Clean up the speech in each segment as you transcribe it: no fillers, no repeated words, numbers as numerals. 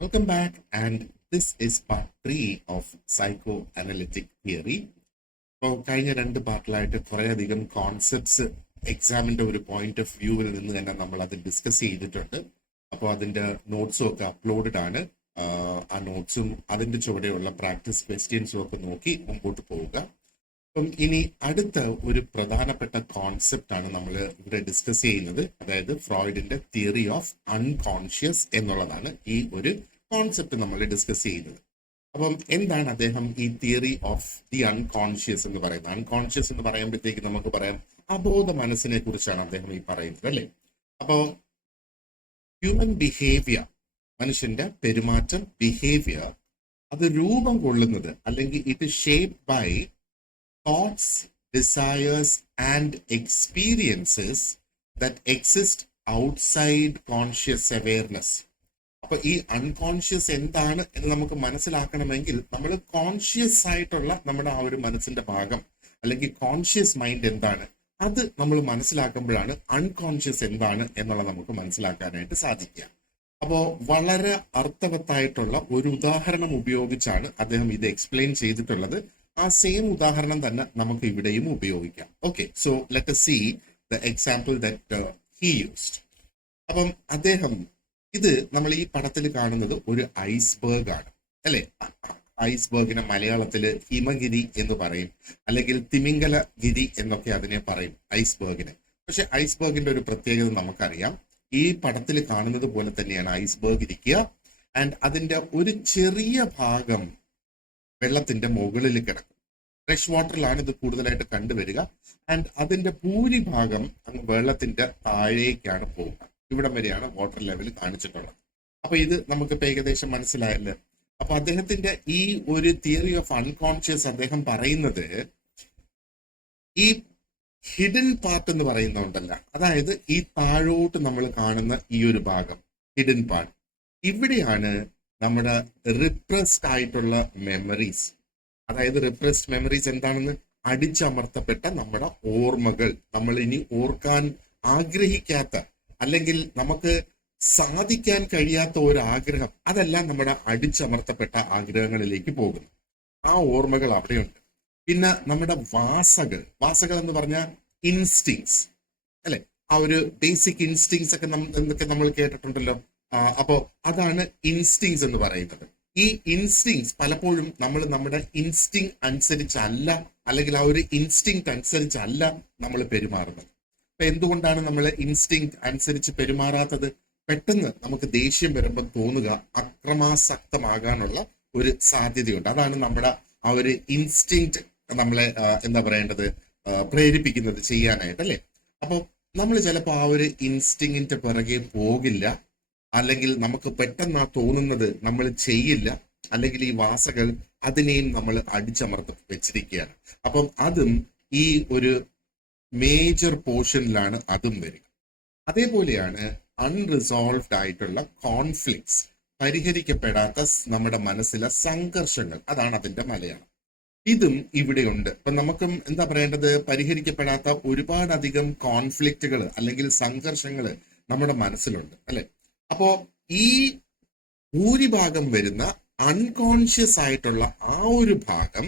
Welcome back, and this is part 3 of psychoanalytic theory. അപ്പോൾ കഴിഞ്ഞ രണ്ട് പാർട്ടിലായിട്ട് കുറേയധികം കോൺസെപ്റ്റ്സ് എക്സാമിന്റെ ഒരു പോയിന്റ് ഓഫ് വ്യൂവിൽ നിന്ന് തന്നെ നമ്മൾ അത് ഡിസ്കസ് ചെയ്തിട്ടുണ്ട്. അപ്പോൾ അതിന്റെ നോട്ട്സും ഒക്കെ അപ്ലോഡഡ് ആണ്. ആ നോട്ട്സും അതിന്റെ ചുവടെയുള്ള പ്രാക്ടീസ് ക്വസ്റ്റ്യൻസും ഒക്കെ നോക്കി മുമ്പോട്ട് പോവുക. അപ്പം ഇനി അടുത്ത ഒരു പ്രധാനപ്പെട്ട കോൺസെപ്റ്റ് ആണ് നമ്മൾ ഇവിടെ ഡിസ്കസ് ചെയ്യുന്നത്. അതായത് ഫ്രോയിഡിന്റെ തിയറി ഓഫ് അൺകോൺഷ്യസ് എന്നുള്ളതാണ് ഈ ഒരു കോൺസെപ്റ്റ് നമ്മൾ ഡിസ്കസ് ചെയ്യുന്നത്. അപ്പം എന്താണ് അദ്ദേഹം ഈ തിയറി ഓഫ് ദി അൺകോൺഷ്യസ് എന്ന് പറയുന്നത്? അൺകോൺഷ്യസ് എന്ന് പറയുമ്പോഴത്തേക്ക് നമുക്ക് പറയാം അബോധ മനസ്സിനെ കുറിച്ചാണ് അദ്ദേഹം ഈ പറയുന്നത്, അല്ലേ? അപ്പോ ഹ്യൂമൻ ബിഹേവിയർ, മനുഷ്യന്റെ പെരുമാറ്റം, ബിഹേവിയർ, അത് രൂപം കൊള്ളുന്നത് അല്ലെങ്കിൽ it shaped by thoughts, desires, and experiences that exist outside conscious awareness. അപ്പൊ ഈ അൺകോൺഷ്യസ് എന്താണ് എന്ന് നമുക്ക് മനസ്സിലാക്കണമെങ്കിൽ നമ്മൾ കോൺഷ്യസ് ആയിട്ടുള്ള നമ്മുടെ ആ ഒരു മനസ്സിന്റെ ഭാഗം അല്ലെങ്കിൽ കോൺഷ്യസ് മൈൻഡ് എന്താണ് അത് നമ്മൾ മനസ്സിലാക്കുമ്പോഴാണ് അൺകോൺഷ്യസ് എന്താണ് എന്നുള്ളത് നമുക്ക് മനസ്സിലാക്കാനായിട്ട് സാധിക്കുക. അപ്പോ വളരെ അർത്ഥവത്തായിട്ടുള്ള ഒരു ഉദാഹരണം ഉപയോഗിച്ചാണ് അദ്ദേഹം ഇത് എക്സ്പ്ലെയിൻ ചെയ്തിട്ടുള്ളത്. ആ സെയിം ഉദാഹരണം തന്നെ നമുക്ക് ഇവിടെയും ഉപയോഗിക്കാം. Okay, so let us see the example that he used. അപ്പം അദ്ദേഹം ഇത് നമ്മൾ ഈ പടത്തിൽ കാണുന്നത് ഒരു ഐസ്ബർഗ് ആണ്, അല്ലെ? ഐസ്ബർഗിനെ മലയാളത്തില് ഹിമഗിരി എന്ന് പറയും, അല്ലെങ്കിൽ തിമിംഗലഗിരി എന്നൊക്കെ അതിനെ പറയും ഐസ്ബർഗിനെ. പക്ഷെ ഐസ്ബർഗിന്റെ ഒരു പ്രത്യേകത നമുക്കറിയാം. ഈ പടത്തിൽ കാണുന്നത് പോലെ തന്നെയാണ് ഐസ്ബർഗ് ഇരിക്കുക. ആൻഡ് അതിന്റെ ഒരു ചെറിയ ഭാഗം വെള്ളത്തിന്റെ മുകളിൽ കിടക്കും. ഫ്രഷ് വാട്ടറിലാണ് ഇത് കൂടുതലായിട്ട് കണ്ടുവരിക. ആൻഡ് അതിന്റെ ഭൂരിഭാഗം അങ്ങ് വെള്ളത്തിന്റെ താഴേക്കാണ് പോവുക. ഇവിടം വരെയാണ് വാട്ടർ ലെവൽ കാണിച്ചിട്ടുള്ളത്. അപ്പൊ ഇത് നമുക്കിപ്പോ ഏകദേശം മനസ്സിലായല്ലേ? അപ്പൊ അദ്ദേഹത്തിന്റെ ഈ ഒരു തിയറി ഓഫ് അൺകോൺഷ്യസ് അദ്ദേഹം പറയുന്നത് ഈ ഹിഡൻ പാർട്ട് എന്ന് പറയുന്നുണ്ടല്ല, അതായത് ഈ താഴോട്ട് നമ്മൾ കാണുന്ന ഈ ഒരു ഭാഗം ഹിഡൻ പാർട്ട്, ഇവിടെയാണ് നമ്മുടെ റിപ്രസ്ഡ് ആയിട്ടുള്ള മെമ്മറീസ്. അതായത് റിപ്രസ്ഡ് മെമ്മറീസ് എന്താണെന്ന്? അടിച്ചമർത്തപ്പെട്ട നമ്മുടെ ഓർമ്മകൾ, നമ്മൾ ഇനി ഓർക്കാൻ ആഗ്രഹിക്കാത്ത അല്ലെങ്കിൽ നമുക്ക് സാധിക്കാൻ കഴിയാത്ത ഒരു ആഗ്രഹം, അതെല്ലാം നമ്മുടെ അടിച്ചമർത്തപ്പെട്ട ആഗ്രഹങ്ങളിലേക്ക് പോകുന്നു. ആ ഓർമ്മകൾ അവിടെയുണ്ട്. പിന്നെ നമ്മുടെ വാസകൾ എന്ന് പറഞ്ഞാൽ ഇൻസ്റ്റിങ്സ്, അല്ലെ? ആ ഒരു ബേസിക് ഇൻസ്റ്റിങ്സ് ഒക്കെ എന്നൊക്കെ നമ്മൾ കേട്ടിട്ടുണ്ടല്ലോ. അപ്പോ അതാണ് ഇൻസ്റ്റിങ്സ് എന്ന് പറയുന്നത്. ഈ ഇൻസ്റ്റിങ്സ് പലപ്പോഴും നമ്മൾ നമ്മുടെ ഇൻസ്റ്റിങ് അനുസരിച്ചല്ല, അല്ലെങ്കിൽ ആ ഒരു ഇൻസ്റ്റിങ് അനുസരിച്ചല്ല നമ്മൾ പെരുമാറുന്നത്. അപ്പൊ എന്തുകൊണ്ടാണ് നമ്മൾ ഇൻസ്റ്റിങ് അനുസരിച്ച് പെരുമാറാത്തത്? പെട്ടെന്ന് നമുക്ക് ദേഷ്യം വരുമ്പോൾ തോന്നുക അക്രമാസക്തമാകാനുള്ള ഒരു സാധ്യതയുണ്ട്. അതാണ് നമ്മുടെ ആ ഒരു ഇൻസ്റ്റിങ് നമ്മളെ എന്താ പറയേണ്ടത്, പ്രേരിപ്പിക്കുന്നത് ചെയ്യാനായിട്ട്, അല്ലെ? അപ്പൊ നമ്മൾ ചിലപ്പോൾ ആ ഒരു ഇൻസ്റ്റിങ്ങിന്റെ പിറകെ പോകില്ല, അല്ലെങ്കിൽ നമുക്ക് പെട്ടെന്ന് ആ തോന്നുന്നത് നമ്മൾ ചെയ്യില്ല, അല്ലെങ്കിൽ ഈ വാസകൾ അതിനെയും നമ്മൾ അടിച്ചമർത്തി വെച്ചിരിക്കുകയാണ്. അപ്പം അതും ഈ ഒരു മേജർ പോർഷനിലാണ് അതും വരിക. അതേപോലെയാണ് അൺറിസോൾവ്ഡ് ആയിട്ടുള്ള കോൺഫ്ലിക്ട്സ്, പരിഹരിക്കപ്പെടാത്ത നമ്മുടെ മനസ്സിലെ സംഘർഷങ്ങൾ, അതാണ് അതിന്റെ മലയാളം. ഇതും ഇവിടെയുണ്ട്. ഇപ്പൊ നമുക്കും എന്താ പറയേണ്ടത്, പരിഹരിക്കപ്പെടാത്ത ഒരുപാടധികം കോൺഫ്ലിക്റ്റുകൾ അല്ലെങ്കിൽ സംഘർഷങ്ങൾ നമ്മുടെ മനസ്സിലുണ്ട്, അല്ലെ? അപ്പോ ഈ ഭൂരിഭാഗം വരുന്ന അൺകോൺഷ്യസ് ആയിട്ടുള്ള ആ ഒരു ഭാഗം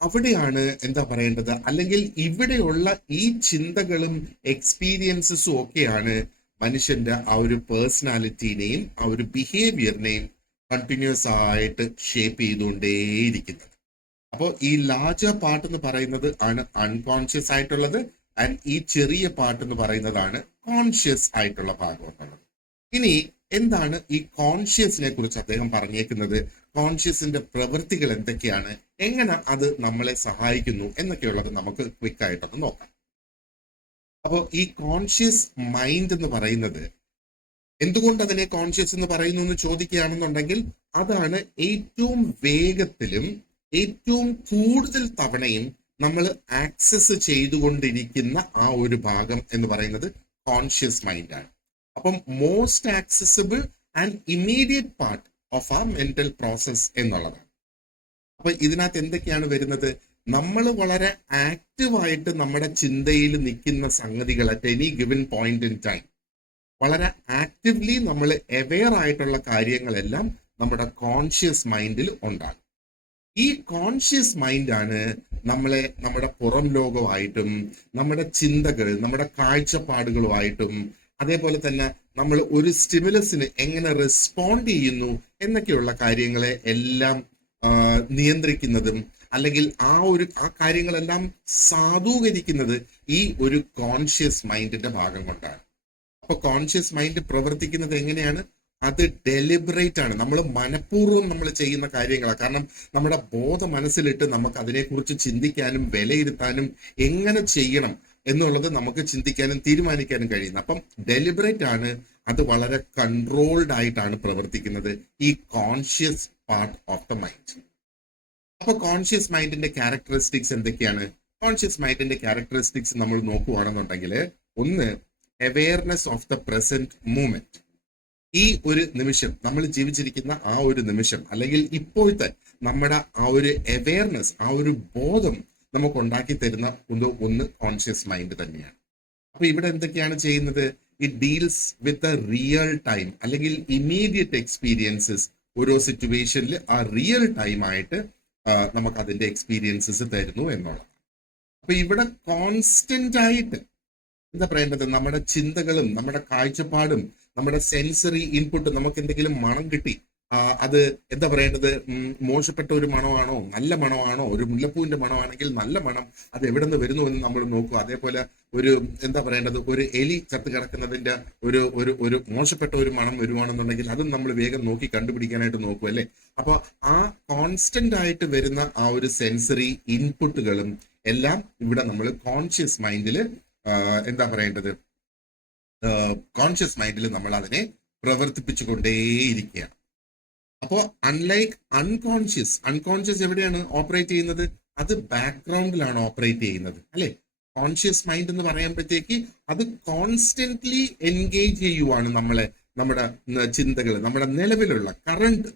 അവിടെയാണ് എന്താ പറയേണ്ടത്, അല്ലെങ്കിൽ ഇവിടെയുള്ള ഈ ചിന്തകളും എക്സ്പീരിയൻസസും ഒക്കെയാണ് മനുഷ്യന്റെ ആ ഒരു പേഴ്സണാലിറ്റിനെയും ആ ഒരു ബിഹേവിയറിനെയും കണ്ടിന്യൂസ് ആയിട്ട് ഷേപ്പ് ചെയ്തുകൊണ്ടേയിരിക്കുന്നത്. അപ്പോൾ ഈ ലാർജർ പാർട്ട് എന്ന് പറയുന്നത് ആണ് അൺകോൺഷ്യസ് ആയിട്ടുള്ളത്, ആൻഡ് ഈ ചെറിയ പാർട്ട് എന്ന് പറയുന്നതാണ് കോൺഷ്യസ് ആയിട്ടുള്ള ഭാഗം എന്നുള്ളത്. ഇനി എന്താണ് ഈ കോൺഷ്യസിനെ കുറിച്ച് അദ്ദേഹം പറഞ്ഞേക്കുന്നത്? കോൺഷ്യസിന്റെ പ്രവൃത്തികൾ എന്തൊക്കെയാണ്, എങ്ങനെ അത് നമ്മളെ സഹായിക്കുന്നു എന്നൊക്കെയുള്ളത് നമുക്ക് ക്വിക്ക് ആയിട്ടൊന്ന് നോക്കാം. അപ്പോൾ ഈ കോൺഷ്യസ് മൈൻഡ് എന്ന് പറയുന്നത്, എന്തുകൊണ്ട് അതിനെ കോൺഷ്യസ് എന്ന് പറയുന്നു എന്ന് ചോദിക്കുകയാണെന്നുണ്ടെങ്കിൽ, അതാണ് ഏറ്റവും വേഗത്തിലും ഏറ്റവും കൂടുതൽ തവണയും നമ്മൾ ആക്സസ് ചെയ്തുകൊണ്ടിരിക്കുന്ന ആ ഒരു ഭാഗം എന്ന് പറയുന്നത് കോൺഷ്യസ് മൈൻഡാണ്. അപ്പം most accessible and immediate part of ആ മെന്റൽ പ്രോസസ് എന്നുള്ളതാണ്. അപ്പൊ ഇതിനകത്ത് എന്തൊക്കെയാണ് വരുന്നത്? നമ്മൾ വളരെ ആക്റ്റീവായിട്ട് നമ്മുടെ ചിന്തയിൽ നിൽക്കുന്ന സംഗതികൾ at any given point in time, വളരെ ആക്റ്റീവ്ലി നമ്മൾ അവെയർ ആയിട്ടുള്ള കാര്യങ്ങളെല്ലാം നമ്മുടെ കോൺഷ്യസ് മൈൻഡിൽ ഉണ്ടാകും. ഈ കോൺഷ്യസ് മൈൻഡാണ് നമ്മളെ നമ്മുടെ പുറം ലോകമായിട്ടും നമ്മുടെ ചിന്തകൾ, നമ്മുടെ കാഴ്ചപ്പാടുകളുമായിട്ടും അതേപോലെ തന്നെ നമ്മൾ ഒരു സ്റ്റിമുലസിന് എങ്ങനെ റെസ്പോണ്ട് ചെയ്യുന്നു എന്നൊക്കെയുള്ള കാര്യങ്ങളെ എല്ലാം നിയന്ത്രിക്കുന്നതും അല്ലെങ്കിൽ ആ കാര്യങ്ങളെല്ലാം സാധൂകരിക്കുന്നത് ഈ ഒരു കോൺഷ്യസ് മൈൻഡിന്റെ ഭാഗം കൊണ്ടാണ്. അപ്പൊ കോൺഷ്യസ് മൈൻഡ് പ്രവർത്തിക്കുന്നത് എങ്ങനെയാണ്? അത് ഡെലിബറേറ്റ് ആണ്. നമ്മൾ മനഃപൂർവ്വം നമ്മൾ ചെയ്യുന്ന കാര്യങ്ങളാണ്. കാരണം നമ്മുടെ ബോധ മനസ്സിലിട്ട് നമുക്ക് അതിനെക്കുറിച്ച് ചിന്തിക്കാനും വിലയിരുത്താനും എങ്ങനെ ചെയ്യണം എന്നുള്ളത് നമുക്ക് ചിന്തിക്കാനും തീരുമാനിക്കാനും കഴിയുന്നത്. അപ്പം ഡെലിബറേറ്റ് ആണ്. അത് വളരെ കൺട്രോൾഡ് ആയിട്ടാണ് പ്രവർത്തിക്കുന്നത് ഈ conscious part of the mind. അപ്പൊ കോൺഷ്യസ് മൈൻഡിന്റെ ക്യാരക്ടറിസ്റ്റിക്സ് എന്തൊക്കെയാണ്? കോൺഷ്യസ് മൈൻഡിന്റെ ക്യാരക്ടറിസ്റ്റിക്സ് നമ്മൾ നോക്കുകയാണെന്നുണ്ടെങ്കിൽ, ഒന്ന്, awareness of the present moment. ഈ ഒരു നിമിഷം, നമ്മൾ ജീവിച്ചിരിക്കുന്ന ആ ഒരു നിമിഷം അല്ലെങ്കിൽ ഇപ്പോഴത്തെ നമ്മുടെ ആ ഒരു അവെയർനെസ്, ആ ഒരു ബോധം നമുക്ക് ഉണ്ടാക്കി തരുന്ന ഒന്ന് കോൺഷ്യസ് മൈൻഡ് തന്നെയാണ്. അപ്പൊ ഇവിടെ എന്തൊക്കെയാണ് ചെയ്യുന്നത്? It deals with a real time അല്ലെങ്കിൽ ഇമ്മീഡിയറ്റ് എക്സ്പീരിയൻസസ്. ഓരോ സിറ്റുവേഷനിൽ ആ റിയൽ ടൈം ആയിട്ട് നമുക്ക് അതിന്റെ എക്സ്പീരിയൻസസ് തരുന്നു എന്നുള്ളത്. അപ്പൊ ഇവിടെ കോൺസ്റ്റന്റ് ആയിട്ട് എന്താ പറയേണ്ടത്? നമ്മുടെ ചിന്തകളും നമ്മുടെ കാഴ്ചപ്പാടും നമ്മുടെ സെൻസറി ഇൻപുട്ട്, നമുക്ക് എന്തെങ്കിലും മണം കിട്ടി, അത് എന്താ പറയേണ്ടത്, മോശപ്പെട്ട ഒരു മണമാണോ നല്ല മണമാണോ? ഒരു മുല്ലപ്പൂവിന്റെ മണമാണെങ്കിൽ നല്ല മണം, അത് എവിടെ നിന്ന് വരുന്നു എന്ന് നമ്മൾ നോക്കുക. അതേപോലെ ഒരു എന്താ പറയേണ്ടത്, ഒരു എലി ചത്ത് കിടക്കുന്നതിന്റെ ഒരു ഒരു ഒരു മോശപ്പെട്ട ഒരു മണം വരുവാണെന്നുണ്ടെങ്കിൽ അതും നമ്മൾ വേഗം നോക്കി കണ്ടുപിടിക്കാനായിട്ട് നോക്കും, അല്ലെ? അപ്പൊ ആ കോൺസ്റ്റന്റ് ആയിട്ട് വരുന്ന ആ ഒരു സെൻസറി ഇൻപുട്ടുകളും എല്ലാം ഇവിടെ നമ്മൾ കോൺഷ്യസ് മൈൻഡിൽ എന്താ പറയേണ്ടത്, കോൺഷ്യസ് മൈൻഡിൽ നമ്മൾ അതിനെ പ്രവർത്തിപ്പിച്ചുകൊണ്ടേയിരിക്കുകയാണ്. അപ്പോ അൺലൈക്ക് അൺകോൺഷ്യസ് എവിടെയാണ് ഓപ്പറേറ്റ് ചെയ്യുന്നത്? അത് ബാക്ക്ഗ്രൗണ്ടിലാണ് ഓപ്പറേറ്റ് ചെയ്യുന്നത്, അല്ലെ? കോൺഷ്യസ് മൈൻഡ് എന്ന് പറയുമ്പോഴത്തേക്ക് അത് കോൺസ്റ്റന്റ്ലി എൻഗേജ് ചെയ്യുവാണ് നമ്മുടെ ചിന്തകൾ, നമ്മുടെ നിലവിലുള്ള കറണ്ട്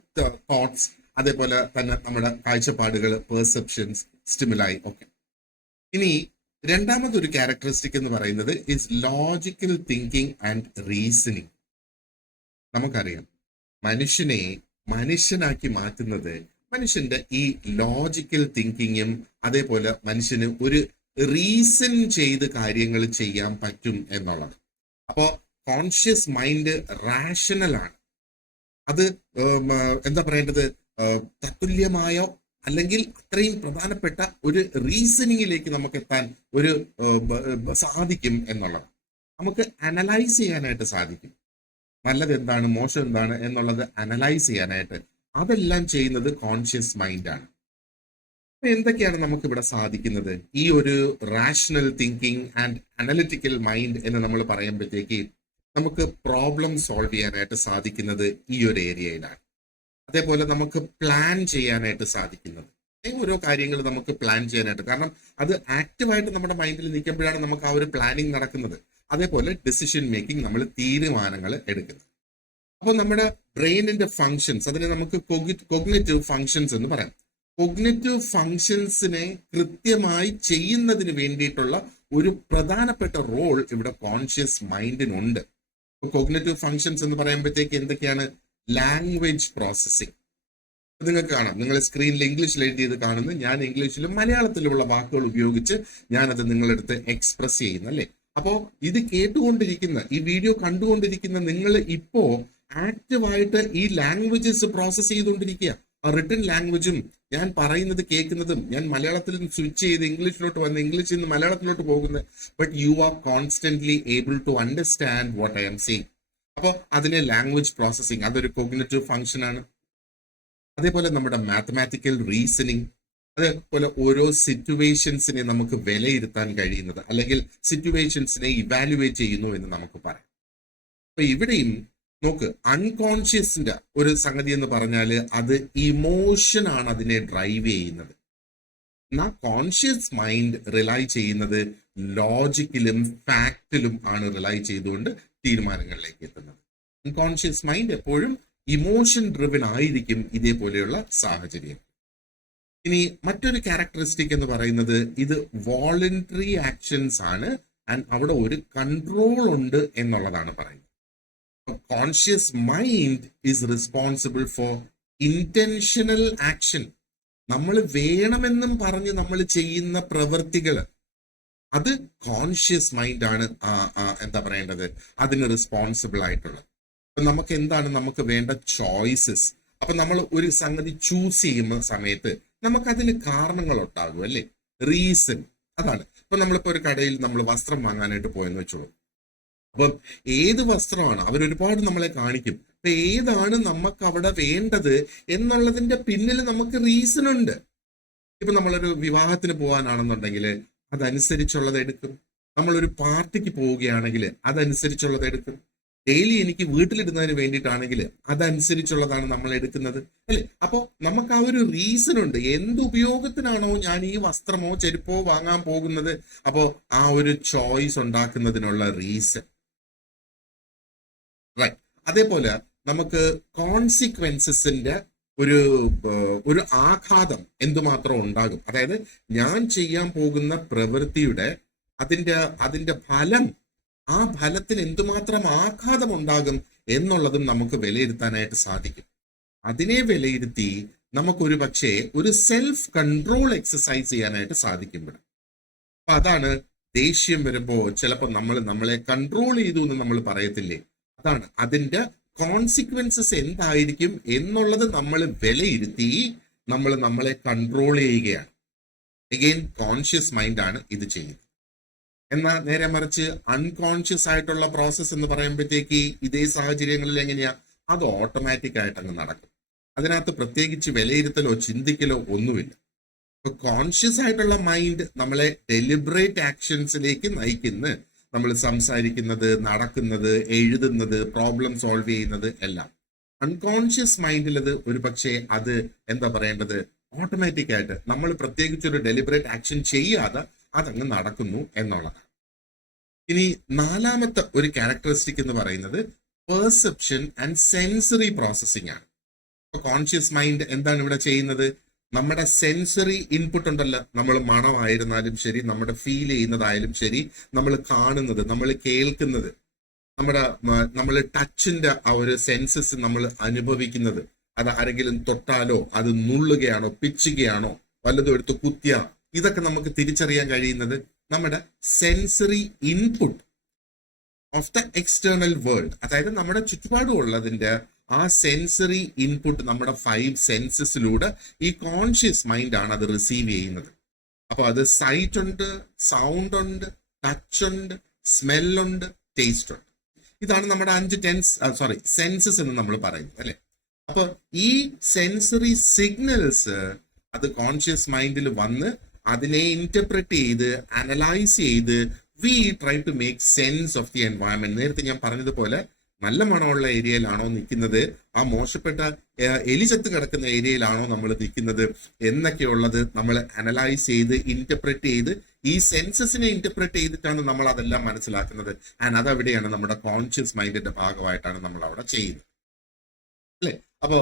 തോട്ട്സ്, അതേപോലെ തന്നെ നമ്മുടെ കാഴ്ചപ്പാടുകൾ, പെർസെപ്ഷൻസ്, സ്റ്റിമുലായി ഒക്കെ. ഇനി രണ്ടാമതൊരു ക്യാരക്ടറിസ്റ്റിക് എന്ന് പറയുന്നത് is logical thinking and reasoning. നമുക്കറിയാം, മനുഷ്യനെ മനുഷ്യനാക്കി മാറ്റുന്നത് മനുഷ്യന്റെ ഈ ലോജിക്കൽ തിങ്കിങ്ങും അതേപോലെ മനുഷ്യന് ഒരു റീസൺ ചെയ്ത് കാര്യങ്ങൾ ചെയ്യാൻ പറ്റും എന്നുള്ളത്. അപ്പോ കോൺഷ്യസ് മൈൻഡ് റാഷണൽ ആണ്. അത് എന്താ പറയേണ്ടത്, തത്തുല്യമായ അല്ലെങ്കിൽ അത്രയും പ്രധാനപ്പെട്ട ഒരു റീസണിങ്ങിലേക്ക് നമുക്ക് എത്താൻ ഒരു സാധിക്കും എന്നുള്ളത്. നമുക്ക് അനലൈസ് ചെയ്യാനായിട്ട് സാധിക്കും. നല്ലത് എന്താണ്, മോശം എന്താണ് എന്നുള്ളത് അനലൈസ് ചെയ്യാനായിട്ട് അതെല്ലാം ചെയ്യുന്നത് കോൺഷ്യസ് മൈൻഡാണ്. അപ്പൊ എന്തൊക്കെയാണ് നമുക്ക് ഇവിടെ സാധിക്കുന്നത്? ഈ ഒരു rational thinking and analytical mind എന്ന് നമ്മൾ പറയുമ്പോഴത്തേക്ക് നമുക്ക് പ്രോബ്ലം സോൾവ് ചെയ്യാനായിട്ട് സാധിക്കുന്നത് ഈ ഒരു ഏരിയയിലാണ്. അതേപോലെ നമുക്ക് പ്ലാൻ ചെയ്യാനായിട്ട് സാധിക്കുന്നത്, ഓരോ കാര്യങ്ങൾ നമുക്ക് പ്ലാൻ ചെയ്യാനായിട്ട്, കാരണം അത് ആക്റ്റീവായിട്ട് നമ്മുടെ മൈൻഡിൽ നിൽക്കുമ്പോഴാണ് നമുക്ക് ആ ഒരു പ്ലാനിങ് നടക്കുന്നത്. അതേപോലെ ഡിസിഷൻ മേക്കിംഗ്, നമ്മൾ തീരുമാനങ്ങൾ എടുക്കുന്നത്. അപ്പോൾ നമ്മുടെ ബ്രെയിനിന്റെ ഫങ്ഷൻസ്, അതിനെ നമുക്ക് കൊഗ്നിറ്റീവ് ഫങ്ഷൻസ് എന്ന് പറയാം. കൊഗ്നിറ്റീവ് ഫങ്ഷൻസിനെ കൃത്യമായി ചെയ്യുന്നതിന് വേണ്ടിയിട്ടുള്ള ഒരു പ്രധാനപ്പെട്ട റോൾ ഇവിടെ കോൺഷ്യസ് മൈൻഡിനുണ്ട്. കൊഗ്നിറ്റീവ് ഫങ്ഷൻസ് എന്ന് പറയുമ്പോഴത്തേക്ക് എന്തൊക്കെയാണ്? Language processing. നിങ്ങൾക്ക് കാണാം, നിങ്ങൾ സ്ക്രീനിൽ ഇംഗ്ലീഷിൽ എഴുതിയത് കാണുന്നു, ഞാൻ ഇംഗ്ലീഷിലും മലയാളത്തിലുമുള്ള വാക്കുകൾ ഉപയോഗിച്ച് ഞാനത് നിങ്ങളെടുത്ത് എക്സ്പ്രസ് ചെയ്യുന്നു, അല്ലേ? അപ്പോ ഇത് കേട്ടുകൊണ്ടിരിക്കുന്ന, ഈ വീഡിയോ കണ്ടുകൊണ്ടിരിക്കുന്ന നിങ്ങൾ ഇപ്പോ ആക്റ്റീവായിട്ട് ഈ ലാംഗ്വേജസ് പ്രോസസ് ചെയ്തുകൊണ്ടിരിക്കുക. ആ റിട്ടൺ ലാംഗ്വേജും ഞാൻ പറയുന്നത് കേൾക്കുന്നതും, ഞാൻ മലയാളത്തിൽ നിന്ന് സ്വിച്ച് ചെയ്ത് ഇംഗ്ലീഷിലോട്ട് വന്ന് ഇംഗ്ലീഷിൽ നിന്ന് മലയാളത്തിലോട്ട് പോകുന്നത്, but you are constantly able to understand what I am saying. അപ്പോൾ അതിനെ ലാംഗ്വേജ് പ്രോസസ്സിംഗ്, അതൊരു കോഗ്നിറ്റീവ് ഫംഗ്ഷൻ ആണ്. അതേപോലെ നമ്മുടെ മാത്തമാറ്റിക്കൽ റീസണിങ്, അതേപോലെ ഓരോ സിറ്റുവേഷൻസിനെ നമുക്ക് വിലയിരുത്താൻ കഴിയുന്നത്, അല്ലെങ്കിൽ സിറ്റുവേഷൻസിനെ ഇവാലുവേറ്റ് ചെയ്യുന്നു എന്ന് നമുക്ക് പറയാം. അപ്പൊ ഇവിടെയും നോക്ക്, അൺകോൺഷ്യസിന്റെ ഒരു സംഗതി എന്ന് പറഞ്ഞാൽ അത് ഇമോഷൻ ആണ് അതിനെ ഡ്രൈവ് ചെയ്യുന്നത്. എന്നാൽ കോൺഷ്യസ് മൈൻഡ് റിലൈ ചെയ്യുന്നത് ലോജിക്കിലും ഫാക്റ്റിലും ആണ് റിലൈ ചെയ്തുകൊണ്ട് തീരുമാനങ്ങളിലേക്ക് എത്തുന്നത്. അൺകോൺഷ്യസ് മൈൻഡ് എപ്പോഴും ഇമോഷൻ ഡ്രിവൻ ആയിരിക്കും ഇതേപോലെയുള്ള സാഹചര്യം. ഇനി മറ്റൊരു ക്യാരക്ടറിസ്റ്റിക് എന്ന് പറയുന്നത് ഇത് വോളണ്ടറി ആക്ഷൻസ് ആണ്, ആൻഡ് അവിടെ ഒരു കൺട്രോൾ ഉണ്ട് എന്നുള്ളതാണ് പറയുന്നത്. Conscious mind is responsible for intentional action. നമ്മൾ വേണമെന്നും പറഞ്ഞ് നമ്മൾ ചെയ്യുന്ന പ്രവൃത്തികൾ, അത് കോൺഷ്യസ് മൈൻഡ് ആണ് എന്താ പറയേണ്ടത്, അതിന് റെസ്പോൺസിബിൾ ആയിട്ടുള്ളത്. അപ്പൊ നമുക്ക് എന്താണ് നമുക്ക് വേണ്ട ചോയ്സസ്. അപ്പൊ നമ്മൾ ഒരു സംഗതി ചൂസ് ചെയ്യുന്ന സമയത്ത് നമുക്ക് അതിന് കാരണങ്ങൾ ഉണ്ടാകും അല്ലേ, റീസൺ. അതാണ് ഇപ്പൊ നമ്മളിപ്പോ ഒരു കടയിൽ നമ്മൾ വസ്ത്രം വാങ്ങാനായിട്ട് പോയെന്ന് വെച്ചോളൂ. അപ്പം ഏത് വസ്ത്രമാണ് അവരൊരുപാട് നമ്മളെ കാണിക്കും. അപ്പൊ ഏതാണ് നമുക്ക് അവിടെ വേണ്ടത് എന്നുള്ളതിന്റെ പിന്നിൽ നമുക്ക് റീസൺ ഉണ്ട്. ഇപ്പൊ നമ്മളൊരു വിവാഹത്തിന് പോകാനാണെന്നുണ്ടെങ്കിൽ അതനുസരിച്ചുള്ളത് എടുക്കും. നമ്മളൊരു പാർട്ടിക്ക് പോവുകയാണെങ്കിൽ അതനുസരിച്ചുള്ളത് എടുക്കും. ഡെയിലി എനിക്ക് വീട്ടിലിടുന്നതിന് വേണ്ടിയിട്ടാണെങ്കിൽ അതനുസരിച്ചുള്ളതാണ് നമ്മൾ എടുക്കുന്നത് അല്ലെ. അപ്പോ നമുക്ക് ആ ഒരു റീസൺ ഉണ്ട്. എന്ത് ഉപയോഗത്തിനാണോ ഞാൻ ഈ വസ്ത്രമോ ചെരുപ്പോ വാങ്ങാൻ പോകുന്നത്, അപ്പോ ആ ഒരു ചോയ്സ് ഉണ്ടാക്കുന്നതിനുള്ള റീസൺ. റൈറ്റ്. അതേപോലെ നമുക്ക് കോൺസിക്വൻസസിന്റെ ഒരു ഒരു ആഘാതം എന്തുമാത്രം ഉണ്ടാകും. അതായത് ഞാൻ ചെയ്യാൻ പോകുന്ന പ്രവൃത്തിയുടെ അതിന്റെ ഫലം, ആ ഫലത്തിന് എന്തുമാത്രം ആഘാതം ഉണ്ടാകും എന്നുള്ളതും നമുക്ക് വിലയിരുത്താനായിട്ട് സാധിക്കും. അതിനെ വിലയിരുത്തി നമുക്കൊരു പക്ഷേ ഒരു സെൽഫ് കൺട്രോൾ എക്സസൈസ് ചെയ്യാനായിട്ട് സാധിക്കും ഇവിടെ. അപ്പൊ അതാണ് ദേഷ്യം വരുമ്പോ ചിലപ്പോൾ നമ്മളെ കൺട്രോൾ ചെയ്തു എന്ന് നമ്മൾ പറയത്തില്ലേ, അതാണ് അതിന്റെ കോൺസിക്വൻസസ് എന്തായിരിക്കും എന്നുള്ളത് നമ്മൾ വിലയിരുത്തി നമ്മളെ കൺട്രോൾ ചെയ്യുകയാണ്. അഗെയിൻ കോൺഷ്യസ് മൈൻഡ് ആണ് ഇത് ചെയ്യുന്നത്. എന്നാൽ നേരെ മറിച്ച് അൺകോൺഷ്യസ് ആയിട്ടുള്ള പ്രോസസ്സ് എന്ന് പറയുമ്പോഴത്തേക്ക് ഇതേ സാഹചര്യങ്ങളിൽ എങ്ങനെയാ, അത് ഓട്ടോമാറ്റിക് ആയിട്ട് അങ്ങ് നടക്കും. അതിനകത്ത് പ്രത്യേകിച്ച് വിലയിരുത്തലോ ചിന്തിക്കലോ ഒന്നുമില്ല. ഇപ്പൊ കോൺഷ്യസ് ആയിട്ടുള്ള മൈൻഡ് നമ്മളെ ഡെലിബറേറ്റ് ആക്ഷൻസിലേക്ക് നയിക്കുന്ന, നമ്മൾ സംസാരിക്കുന്നത്, നടക്കുന്നത്, എഴുതുന്നത്, പ്രോബ്ലം സോൾവ് ചെയ്യുന്നത് എല്ലാം. അൺകോൺഷ്യസ് മൈൻഡിലത് ഒരു പക്ഷേ അത് എന്താ പറയേണ്ടത്, ഓട്ടോമാറ്റിക് ആയിട്ട് നമ്മൾ പ്രത്യേകിച്ച് ഒരു ഡെലിബറേറ്റ് ആക്ഷൻ ചെയ്യാതെ അതങ്ങ് നടക്കുന്നു എന്നുള്ളതാണ്. ഇനി നാലാമത്തെ ഒരു ക്യാരക്ടറിസ്റ്റിക് എന്ന് പറയുന്നത് പെർസെപ്ഷൻ ആൻഡ് സെൻസറി പ്രോസസ്സിംഗ് ആണ്. കോൺഷ്യസ് മൈൻഡ് എന്താണ് ഇവിടെ ചെയ്യുന്നത്, നമ്മുടെ സെൻസറി ഇൻപുട്ട് ഉണ്ടല്ലോ, നമ്മൾ മണമായിരുന്നാലും ശരി, നമ്മുടെ ഫീൽ ചെയ്യുന്നതായാലും ശരി, നമ്മൾ കാണുന്നത്, നമ്മൾ കേൾക്കുന്നത്, നമ്മൾ ടച്ചിന്റെ ആ ഒരു സെൻസസ് നമ്മൾ അനുഭവിക്കുന്നത്, അത് ആരെങ്കിലും തൊട്ടാലോ അത് നുള്ളുകയാണോ പിച്ചുകയാണോ വല്ലതും എടുത്ത് കുത്തിയ, ഇതൊക്കെ നമുക്ക് തിരിച്ചറിയാൻ കഴിയുന്നത് നമ്മുടെ sensory input of the external world. അതായത് നമ്മുടെ ചുറ്റുപാടുമുള്ളതിന്റെ ആ സെൻസറി ഇൻപുട്ട് നമ്മുടെ 5 സെൻസസിലൂടെ ഈ കോൺഷ്യസ് മൈൻഡ് ആണ് അത് റിസീവ് ചെയ്യുന്നത്. അപ്പൊ അത് സൈറ്റ് ഉണ്ട്, സൗണ്ട് ഉണ്ട്, ടച്ച് ഉണ്ട്, സ്മെല്ലുണ്ട്, ടേസ്റ്റ് ഉണ്ട്. ഇതാണ് നമ്മുടെ 5 സെൻസസ് എന്ന് നമ്മൾ പറയുന്നത് അല്ലെ. അപ്പൊ ഈ സെൻസറി സിഗ്നൽസ് അത് കോൺഷ്യസ് മൈൻഡിൽ വന്ന് അതിനെ ഇന്റർപ്രറ്റ് ചെയ്ത് അനലൈസ് ചെയ്ത് we try to make sense of the environment. നേരത്തെ ഞാൻ പറഞ്ഞതുപോലെ നല്ല മണമുള്ള ഏരിയയിലാണോ നിൽക്കുന്നത്, ആ മോശപ്പെട്ട എലി ചത്ത് കിടക്കുന്ന ഏരിയയിലാണോ നമ്മൾ നിൽക്കുന്നത് എന്നൊക്കെയുള്ളത് നമ്മൾ അനലൈസ് ചെയ്ത് ഇന്റർപ്രറ്റ് ചെയ്ത് ഈ സെൻസസിനെ ഇന്റർപ്രറ്റ് ചെയ്തിട്ടാണ് നമ്മൾ അതെല്ലാം മനസ്സിലാക്കുന്നത്. ആൻഡ് അതവിടെയാണ് നമ്മുടെ കോൺഷ്യസ് മൈൻഡിന്റെ ഭാഗമായിട്ടാണ് നമ്മൾ അവിടെ ചെയ്യുന്നത് അല്ലെ. അപ്പോ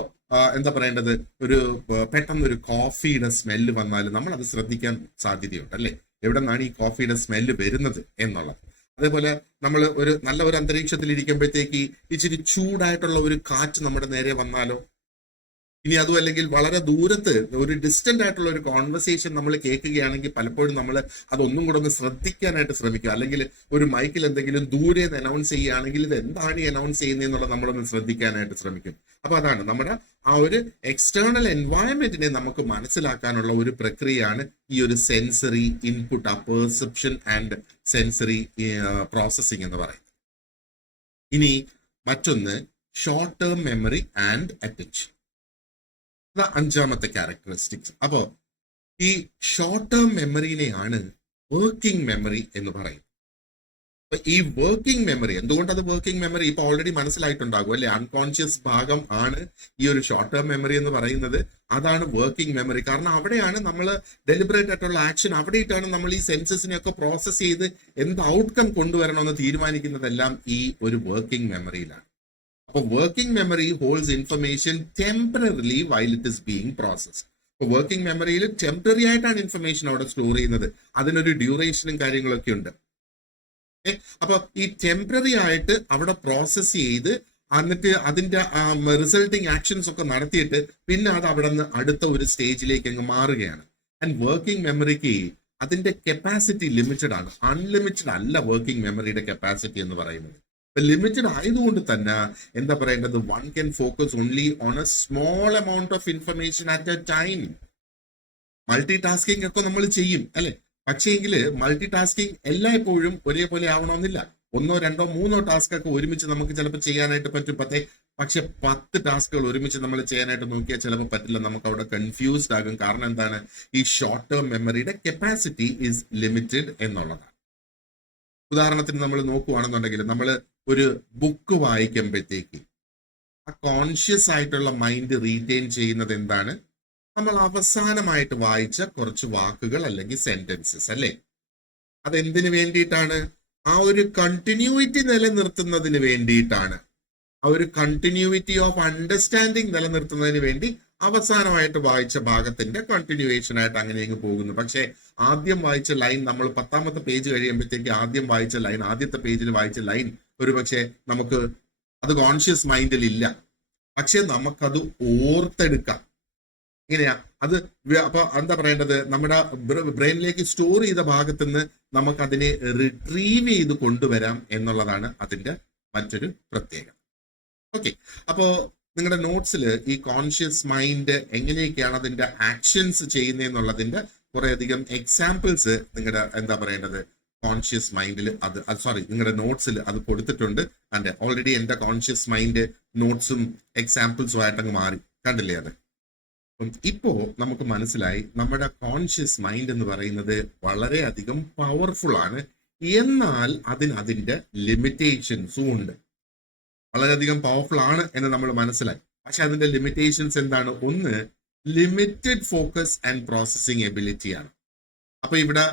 എന്താ പറയേണ്ടത്, ഒരു പെട്ടെന്നൊരു കോഫിയുടെ സ്മെല്ല് വന്നാൽ നമ്മൾ അത് ശ്രദ്ധിക്കാൻ സാധ്യതയുണ്ട് അല്ലെ, എവിടെ നിന്നാണ് ഈ കോഫിയുടെ സ്മെല്ല് വരുന്നത് എന്നുള്ളത്. അതേപോലെ നമ്മൾ നല്ല ഒരു അന്തരീക്ഷത്തിൽ ഇരിക്കുമ്പോഴത്തേക്ക് ഇച്ചിരി ചൂടായിട്ടുള്ള ഒരു കാറ്റ് നമ്മുടെ നേരെ വന്നാലോ, ഇനി അതും അല്ലെങ്കിൽ വളരെ ദൂരത്ത് ഒരു ഡിസ്റ്റന്റ് ആയിട്ടുള്ള ഒരു കോൺവെർസേഷൻ നമ്മൾ കേൾക്കുകയാണെങ്കിൽ പലപ്പോഴും നമ്മൾ അതൊന്നും കൂടെ ഒന്ന് ശ്രദ്ധിക്കാനായിട്ട് ശ്രമിക്കുക. അല്ലെങ്കിൽ ഒരു മൈക്കിൽ എന്തെങ്കിലും ദൂരെ നിന്ന് അനൗൺസ് ചെയ്യുകയാണെങ്കിൽ ഇത് എന്താണ് ഈ അനൗൺസ് ചെയ്യുന്നതെന്നുള്ളത് നമ്മളൊന്ന് ശ്രദ്ധിക്കാനായിട്ട് ശ്രമിക്കും. അപ്പൊ അതാണ് നമ്മുടെ ആ ഒരു എക്സ്റ്റേണൽ എൻവയൺമെന്റിനെ നമുക്ക് മനസ്സിലാക്കാനുള്ള ഒരു പ്രക്രിയയാണ് ഈ ഒരു സെൻസറി ഇൻപുട്ട്, ആ പെർസെപ്ഷൻ ആൻഡ് സെൻസറി പ്രോസസ്സിംഗ് എന്ന് പറയുന്നത്. ഇനി മറ്റൊന്ന് short term memory and attention. 5ാമത്തെ ക്യാരക്ടറിസ്റ്റിക്സ്. അപ്പോ ഈ ഷോർട്ട് ടേം മെമ്മറിനെയാണ് വർക്കിംഗ് മെമ്മറി എന്ന് പറയും. അപ്പൊ ഈ വർക്കിംഗ് മെമ്മറി, എന്തുകൊണ്ട് അത് വർക്കിംഗ് മെമ്മറി ഇപ്പൊ ഓൾറെഡി മനസ്സിലായിട്ടുണ്ടാകും അല്ലെ. അൺകോൺഷ്യസ് ഭാഗം ആണ് ഈ ഒരു ഷോർട്ട് ടേം മെമ്മറി എന്ന് പറയുന്നത്. അതാണ് വർക്കിംഗ് മെമ്മറി. കാരണം അവിടെയാണ് നമ്മൾ ഡെലിബറേറ്റ് ആയിട്ടുള്ള ആക്ഷൻ, അവിടെയിട്ടാണ് നമ്മൾ ഈ സെൻസസിനെയൊക്കെ പ്രോസസ് ചെയ്ത് എന്ത് ഔട്ട്കം കൊണ്ടുവരണമെന്ന് തീരുമാനിക്കുന്നതെല്ലാം ഈ ഒരു വർക്കിംഗ് മെമ്മറിയിലാണ്. അപ്പോൾ working memory holds information temporarily while it is being processed. അപ്പോൾ വർക്കിംഗ് മെമ്മറിയിൽ ടെമ്പററി ആയിട്ടാണ് ഇൻഫർമേഷൻ അവിടെ സ്റ്റോർ ചെയ്യുന്നത്. അതിനൊരു ഡ്യൂറേഷനും കാര്യങ്ങളൊക്കെ ഉണ്ട്. അപ്പൊ ഈ ടെമ്പററി ആയിട്ട് അവിടെ പ്രോസസ് ചെയ്ത് എന്നിട്ട് അതിന്റെ റിസൾട്ടിങ് ആക്ഷൻസ് ഒക്കെ നടത്തിയിട്ട് പിന്നെ അത് അവിടെ നിന്ന് അടുത്ത ഒരു സ്റ്റേജിലേക്ക് അങ്ങ് മാറുകയാണ്. ആൻഡ് വർക്കിംഗ് മെമ്മറിക്ക് അതിന്റെ കപ്പാസിറ്റി ലിമിറ്റഡ് ആണ്, അൺലിമിറ്റഡ് അല്ല വർക്കിംഗ് മെമ്മറിയുടെ കപ്പാസിറ്റി എന്ന് പറയുന്നത്. ലിമിറ്റഡ് ആയതുകൊണ്ട് തന്നെ എന്താ പറയേണ്ടത്, one can focus only on A small amount of information at A time. Multi tasking ഒക്കെ നമ്മൾ ചെയ്യും അല്ലെ, പക്ഷേങ്കിൽ മൾട്ടി ടാസ്കിങ് എല്ലായ്പ്പോഴും ഒരേപോലെ ആവണമെന്നില്ല. 1, 2, 3 ടാസ്ക് ഒക്കെ ഒരുമിച്ച് നമുക്ക് ചിലപ്പോൾ ചെയ്യാനായിട്ട് പറ്റും, പക്ഷെ 10 ടാസ്കുകൾ ഒരുമിച്ച് നമ്മൾ ചെയ്യാനായിട്ട് നോക്കിയാൽ ചിലപ്പോൾ പറ്റില്ല, നമുക്ക് അവിടെ കൺഫ്യൂസ്ഡ് ആകും. കാരണം എന്താണ്, ഈ ഷോർട്ട് ടേം മെമ്മറിയുടെ കപ്പാസിറ്റി ഈസ് ലിമിറ്റഡ് എന്നുള്ളതാണ്. ഉദാഹരണത്തിന് നമ്മൾ നോക്കുകയാണെന്നുണ്ടെങ്കിൽ നമ്മൾ ഒരു ബുക്ക് വായിക്കുമ്പോഴത്തേക്ക് ആ കോൺഷ്യസ് ആയിട്ടുള്ള മൈൻഡ് റീറ്റെയിൻ ചെയ്യുന്നത് എന്താണ്, നമ്മൾ അവസാനമായിട്ട് വായിച്ച കുറച്ച് വാക്കുകൾ അല്ലെങ്കിൽ സെന്റൻസസ് അല്ലേ. അതെന്തിനു വേണ്ടിയിട്ടാണ്, ആ ഒരു കണ്ടിന്യൂയിറ്റി നിലനിർത്തുന്നതിന് വേണ്ടിയിട്ടാണ്, ആ ഒരു കണ്ടിന്യൂയിറ്റി ഓഫ് അണ്ടർസ്റ്റാൻഡിങ് നിലനിർത്തുന്നതിന് വേണ്ടി അവസാനമായിട്ട് വായിച്ച ഭാഗത്തിന്റെ കണ്ടിന്യൂവേഷൻ ആയിട്ട് അങ്ങനെ അങ്ങ് പോകുന്നു. പക്ഷെ ആദ്യം വായിച്ച ലൈൻ നമ്മൾ 10ാമത്തെ പേജ് കഴിയുമ്പോഴത്തേക്ക് ആദ്യം വായിച്ച ലൈൻ, ആദ്യത്തെ പേജിൽ വായിച്ച ലൈൻ ഒരു പക്ഷെ നമുക്ക് അത് കോൺഷ്യസ് മൈൻഡിൽ ഇല്ല, പക്ഷെ നമുക്കത് ഓർത്തെടുക്കാം. ഇങ്ങനെയാ അത്. അപ്പൊ എന്താ പറയേണ്ടത്, നമ്മുടെ ബ്രെയിനിലേക്ക് സ്റ്റോർ ചെയ്ത ഭാഗത്ത് നിന്ന് നമുക്ക് അതിനെ റിട്രീവ് ചെയ്ത് കൊണ്ടുവരാം എന്നുള്ളതാണ് അതിന്റെ മറ്റൊരു പ്രത്യേകത. ഓക്കെ, അപ്പോ നിങ്ങളുടെ നോട്ട്സിൽ ഈ കോൺഷ്യസ് മൈൻഡ് എങ്ങനെയൊക്കെയാണ് അതിന്റെ ആക്ഷൻസ് ചെയ്യുന്നതെന്നുള്ളതിന്റെ കുറെ അധികം എക്സാമ്പിൾസ് നിങ്ങളുടെ എന്താ പറയേണ്ടത് കോൺഷ്യസ് മൈൻഡിൽ നിങ്ങളുടെ നോട്ട്സിൽ അത് കൊടുത്തിട്ടുണ്ട്. ആൻഡ് ഓൾറെഡി എന്റെ കോൺഷ്യസ് മൈൻഡ് നോട്ട്സും എക്സാമ്പിൾസും ആയിട്ടങ്ങ് മാറി, കണ്ടില്ലേ അത്. ഇപ്പോ നമുക്ക് മനസ്സിലായി നമ്മുടെ കോൺഷ്യസ് മൈൻഡ് എന്ന് പറയുന്നത് വളരെയധികം പവർഫുൾ ആണ്, എന്നാൽ അതിന്റെ ലിമിറ്റേഷൻസും ഉണ്ട്. വളരെയധികം പവർഫുൾ ആണ് എന്ന് നമ്മൾ മനസ്സിലായി, പക്ഷെ അതിന്റെ ലിമിറ്റേഷൻസ് എന്താണ്, ഒന്ന് limited focus and processing ability ആണ്. അപ്പൊ ഇവിടെ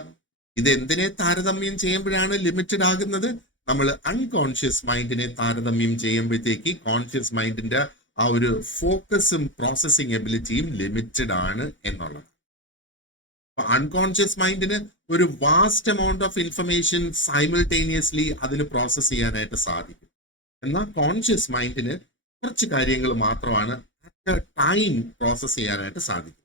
ഇത് എന്തിനെ താരതമ്യം ചെയ്യുമ്പോഴാണ് ലിമിറ്റഡ് ആകുന്നത്, നമ്മൾ അൺകോൺഷ്യസ് മൈൻഡിനെ താരതമ്യം ചെയ്യുമ്പോഴത്തേക്ക് കോൺഷ്യസ് മൈൻഡിന്റെ ആ ഒരു ഫോക്കസും പ്രോസസ്സിംഗ് എബിലിറ്റിയും ലിമിറ്റഡ് ആണ് എന്നുള്ളത്. അൺകോൺഷ്യസ് മൈൻഡിന് ഒരു vast amount of information simultaneously അതിന് പ്രോസസ് ചെയ്യാനായിട്ട് സാധിക്കും. എന്നാൽ കോൺഷ്യസ് മൈൻഡിന് കുറച്ച് കാര്യങ്ങൾ മാത്രമാണ് അറ്റ് എ ടൈം പ്രോസസ് ചെയ്യാനായിട്ട് സാധിക്കും.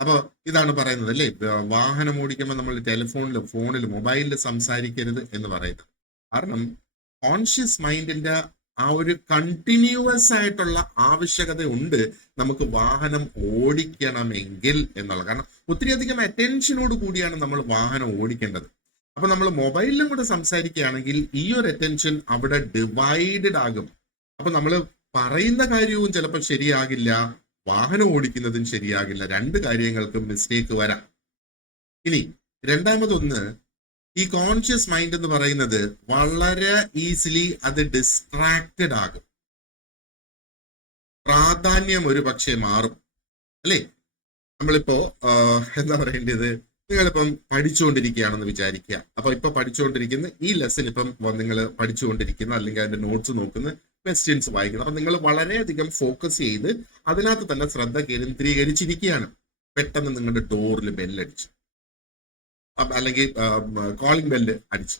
അപ്പൊ ഇതാണ് പറയുന്നത് അല്ലേ, വാഹനം ഓടിക്കുമ്പോൾ നമ്മൾ ടെലിഫോണിലും ഫോണിലും മൊബൈലിൽ സംസാരിക്കരുത് എന്ന് പറയുന്നത്. കാരണം കോൺഷ്യസ് മൈൻഡിന്റെ ആ ഒരു കണ്ടിന്യൂവസ് ആയിട്ടുള്ള ആവശ്യകത ഉണ്ട് നമുക്ക് വാഹനം ഓടിക്കണമെങ്കിൽ എന്നുള്ളത്. കാരണം ഒത്തിരിയധികം അറ്റൻഷനോട് കൂടിയാണ് നമ്മൾ വാഹനം ഓടിക്കേണ്ടത്. അപ്പൊ നമ്മൾ മൊബൈലിലും കൂടെ സംസാരിക്കുകയാണെങ്കിൽ ഈ ഒരു അറ്റൻഷൻ അവിടെ ഡിവൈഡഡ് ആകും. അപ്പൊ നമ്മൾ പറയുന്ന കാര്യവും ചിലപ്പോൾ ശരിയാകില്ല, വാഹനം ഓടിക്കുന്നതും ശരിയാകില്ല, 2 കാര്യങ്ങൾക്കും മിസ്റ്റേക്ക് വരാം. ഇനി രണ്ടാമതൊന്ന്, ഈ കോൺഷ്യസ് മൈൻഡ് എന്ന് പറയുന്നത് വളരെ ഈസിലി അത് ഡിസ്ട്രാക്റ്റഡ് ആകും, പ്രാധാന്യം ഒരു പക്ഷേ മാറും അല്ലേ. നമ്മളിപ്പോ എന്താ പറയേണ്ടത്, നിങ്ങളിപ്പം പഠിച്ചുകൊണ്ടിരിക്കുകയാണെന്ന് വിചാരിക്കുക. അപ്പൊ ഇപ്പൊ പഠിച്ചുകൊണ്ടിരിക്കുന്ന ഈ ലെസൺ ഇപ്പം നിങ്ങൾ പഠിച്ചുകൊണ്ടിരിക്കുന്ന അല്ലെങ്കിൽ അതിന്റെ നോട്ട്സ് നോക്കുന്ന, ക്വസ്റ്റ്യൻസ് വായിക്കുന്നത്. അപ്പൊ നിങ്ങൾ വളരെയധികം ഫോക്കസ് ചെയ്ത് അതിനകത്ത് തന്നെ ശ്രദ്ധ കേന്ദ്രീകരിച്ചിരിക്കുകയാണ്. പെട്ടെന്ന് നിങ്ങളുടെ ഡോറിൽ ബെല്ലടിച്ചു, അല്ലെങ്കിൽ കോളിംഗ് ബെല്ല് അടിച്ചു.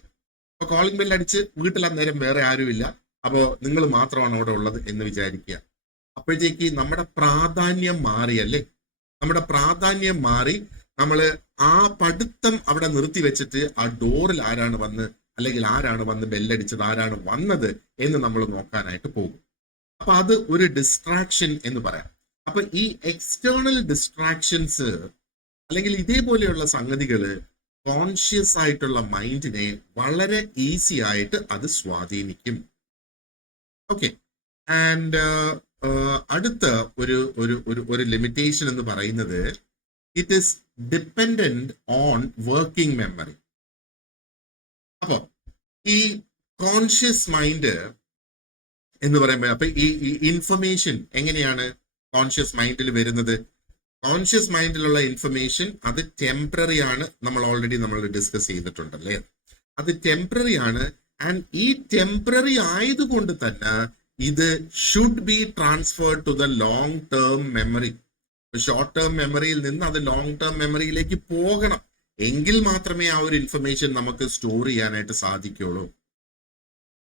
അപ്പൊ കോളിംഗ് ബെല്ല് അടിച്ച് വീട്ടിൽ അന്നേരം വേറെ ആരുമില്ല, അപ്പോ നിങ്ങൾ മാത്രമാണ് അവിടെ ഉള്ളത് എന്ന് വിചാരിക്കുക. അപ്പോഴത്തേക്ക് നമ്മുടെ പ്രാധാന്യം മാറിയല്ലേ, നമ്മുടെ പ്രാധാന്യം മാറി നമ്മൾ ആ പഠിത്തം അവിടെ നിർത്തി വെച്ചിട്ട് ആ ഡോറിൽ ആരാണ് വന്ന് അല്ലെങ്കിൽ ആരാണ് വന്ന് ബെല്ലടിച്ചത്, ആരാണ് വന്നത് എന്ന് നമ്മൾ നോക്കാനായിട്ട് പോകും. അപ്പൊ അത് ഒരു ഡിസ്ട്രാക്ഷൻ എന്ന് പറയാം. അപ്പൊ ഈ എക്സ്റ്റേണൽ ഡിസ്ട്രാക്ഷൻസ് അല്ലെങ്കിൽ ഇതേപോലെയുള്ള സംഗതികള് കോൺഷ്യസ് ആയിട്ടുള്ള മൈൻഡിനെ വളരെ ഈസി ആയിട്ട് അത് സ്വാധീനിക്കും. ഓക്കെ, ആൻഡ് അടുത്ത ഒരു ലിമിറ്റേഷൻ എന്ന് പറയുന്നത് it is dependent on working memory. അപ്പൊ ഈ കോൺഷ്യസ് മൈൻഡ് എന്ന് പറയുമ്പോൾ അപ്പൊ ഈ ഇൻഫർമേഷൻ എങ്ങനെയാണ് കോൺഷ്യസ് മൈൻഡിൽ വരുന്നത്? കോൺഷ്യസ് മൈൻഡിലുള്ള ഇൻഫർമേഷൻ അത് ടെമ്പററി ആണ്, നമ്മൾ ഓൾറെഡി ഡിസ്കസ് ചെയ്തിട്ടുണ്ടല്ലേ. അത് ടെമ്പററി ആണ്. ആൻഡ് ഈ ടെമ്പററി ആയതുകൊണ്ട് തന്നെ ഇത് should be transferred to the long term memory. Short term മെമ്മറിയിൽ നിന്ന് അത് ലോങ് ടേം മെമ്മറിയിലേക്ക് പോകണം, എങ്കിൽ മാത്രമേ ആ ഒരു ഇൻഫർമേഷൻ നമുക്ക് സ്റ്റോർ ചെയ്യാനായിട്ട് സാധിക്കുള്ളൂ.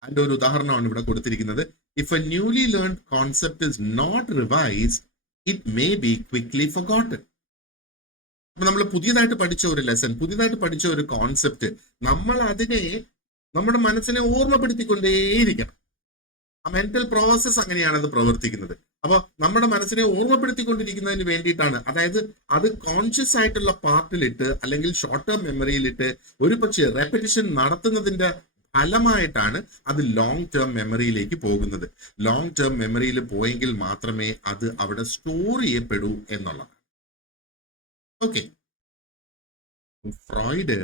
അതിന്റെ ഒരു ഉദാഹരണമാണ് ഇവിടെ കൊടുത്തിരിക്കുന്നത്. If a newly learned concept is not revised it may be quickly forgotten. അപ്പൊ നമ്മൾ പുതിയതായിട്ട് പഠിച്ച ഒരു ലെസൺ, പുതിയതായിട്ട് പഠിച്ച ഒരു കോൺസെപ്റ്റ്, നമ്മൾ അതിനെ നമ്മുടെ മനസ്സിനെ ഓർമ്മപ്പെടുത്തിക്കൊണ്ടേയിരിക്കണം. ആ മെന്റൽ പ്രോസസ് അങ്ങനെയാണ് അത് പ്രവർത്തിക്കുന്നത്. അപ്പൊ നമ്മുടെ മനസ്സിനെ ഓർമ്മപ്പെടുത്തിക്കൊണ്ടിരിക്കുന്നതിന് വേണ്ടിയിട്ടാണ്, അതായത് അത് കോൺഷ്യസ് ആയിട്ടുള്ള പാർട്ടിലിട്ട് അല്ലെങ്കിൽ ഷോർട്ട് ടേം മെമ്മറിയിലിട്ട് ഒരു പക്ഷേ റെപ്പറ്റീഷൻ നടത്തുന്നതിന്റെ ഫലമായിട്ടാണ് അത് ലോങ് ടേം മെമ്മറിയിലേക്ക് പോകുന്നത്. ലോങ് ടേം മെമ്മറിയിൽ പോയെങ്കിൽ മാത്രമേ അത് അവിടെ സ്റ്റോർ ചെയ്യപ്പെടൂ എന്നുള്ളതാണ്. ഓക്കെ, ഫ്രോയിഡ്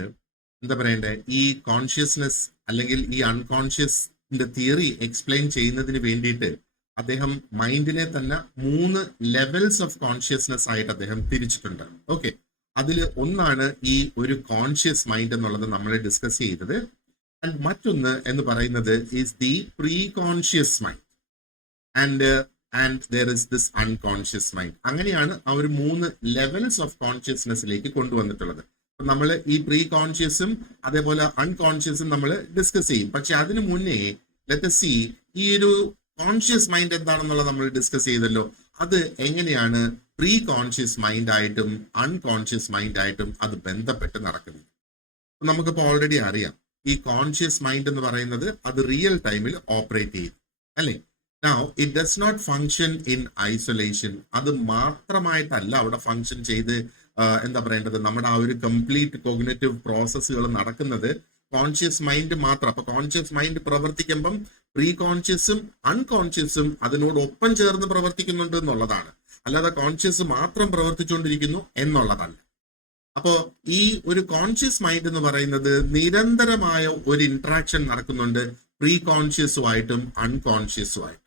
എന്താ പറയണ്ടേ, ഈ കോൺഷ്യസ്നെസ് അല്ലെങ്കിൽ ഈ അൺകോൺഷ്യസിന്റെ തിയറി എക്സ്പ്ലെയിൻ ചെയ്യുന്നതിന് വേണ്ടിയിട്ട് അദ്ദേഹം മൈൻഡിനെ തന്നെ 3 ലെവൽസ് ഓഫ് കോൺഷ്യസ്നെസ് ആയിട്ട് അദ്ദേഹം തിരിച്ചിട്ടുണ്ട്. ഓക്കെ, അതിൽ ഒന്നാണ് ഈ ഒരു കോൺഷ്യസ് മൈൻഡ് എന്നുള്ളത് നമ്മൾ ഡിസ്കസ് ചെയ്തത്. ആൻഡ് മറ്റൊന്ന് എന്ന് പറയുന്നത് is the pre conscious mind and there is this unconscious mind. അങ്ങനെയാണ് ആ ഒരു 3 ലെവൽസ് ഓഫ് കോൺഷ്യസ്നെസ്സിലേക്ക് കൊണ്ടുവന്നിട്ടുള്ളത്. നമ്മൾ ഈ പ്രീ കോൺഷ്യസും അതേപോലെ അൺകോൺഷ്യസും നമ്മൾ ഡിസ്കസ് ചെയ്യും. പക്ഷെ അതിനു മുന്നേ ലെറ്റ് us see ഈ ഒരു കോൺഷ്യസ് മൈൻഡ് എന്താണെന്നുള്ളത് നമ്മൾ ഡിസ്കസ് ചെയ്തല്ലോ. അത് എങ്ങനെയാണ് പ്രീ കോൺഷ്യസ് മൈൻഡ് ആയിട്ടും അൺകോൺഷ്യസ് മൈൻഡ് ആയിട്ടും അത് ബന്ധപ്പെട്ട് നടക്കുന്നത്. നമുക്കിപ്പോൾ ഓൾറെഡി അറിയാം, ഈ കോൺഷ്യസ് മൈൻഡ് എന്ന് പറയുന്നത് അത് റിയൽ ടൈമിൽ ഓപ്പറേറ്റ് ചെയ്യും, അല്ലേ? Now, it does not function in isolation. അത് മാത്രമായിട്ടല്ല അവിടെ ഫങ്ഷൻ ചെയ്ത് എന്താ പറയേണ്ടത്, നമ്മുടെ ആ ഒരു കംപ്ലീറ്റ് കോഗ്നിറ്റീവ് പ്രോസസ്സുകൾ നടക്കുന്നത് കോൺഷ്യസ് മൈൻഡ് മാത്രം. അപ്പൊ കോൺഷ്യസ് മൈൻഡ് പ്രവർത്തിക്കുമ്പം പ്രീ കോൺഷ്യസും അൺകോൺഷ്യസും അതിനോടൊപ്പം ചേർന്ന് പ്രവർത്തിക്കുന്നുണ്ട് എന്നുള്ളതാണ്, അല്ലാതെ കോൺഷ്യസ് മാത്രം പ്രവർത്തിച്ചുകൊണ്ടിരിക്കുന്നു എന്നുള്ളതല്ല. അപ്പോ ഈ ഒരു കോൺഷ്യസ് മൈൻഡ് എന്ന് പറയുന്നത് നിരന്തരമായ ഒരു ഇന്ററാക്ഷൻ നടക്കുന്നുണ്ട് പ്രീ കോൺഷ്യസുമായിട്ടും അൺകോൺഷ്യസുമായിട്ടും.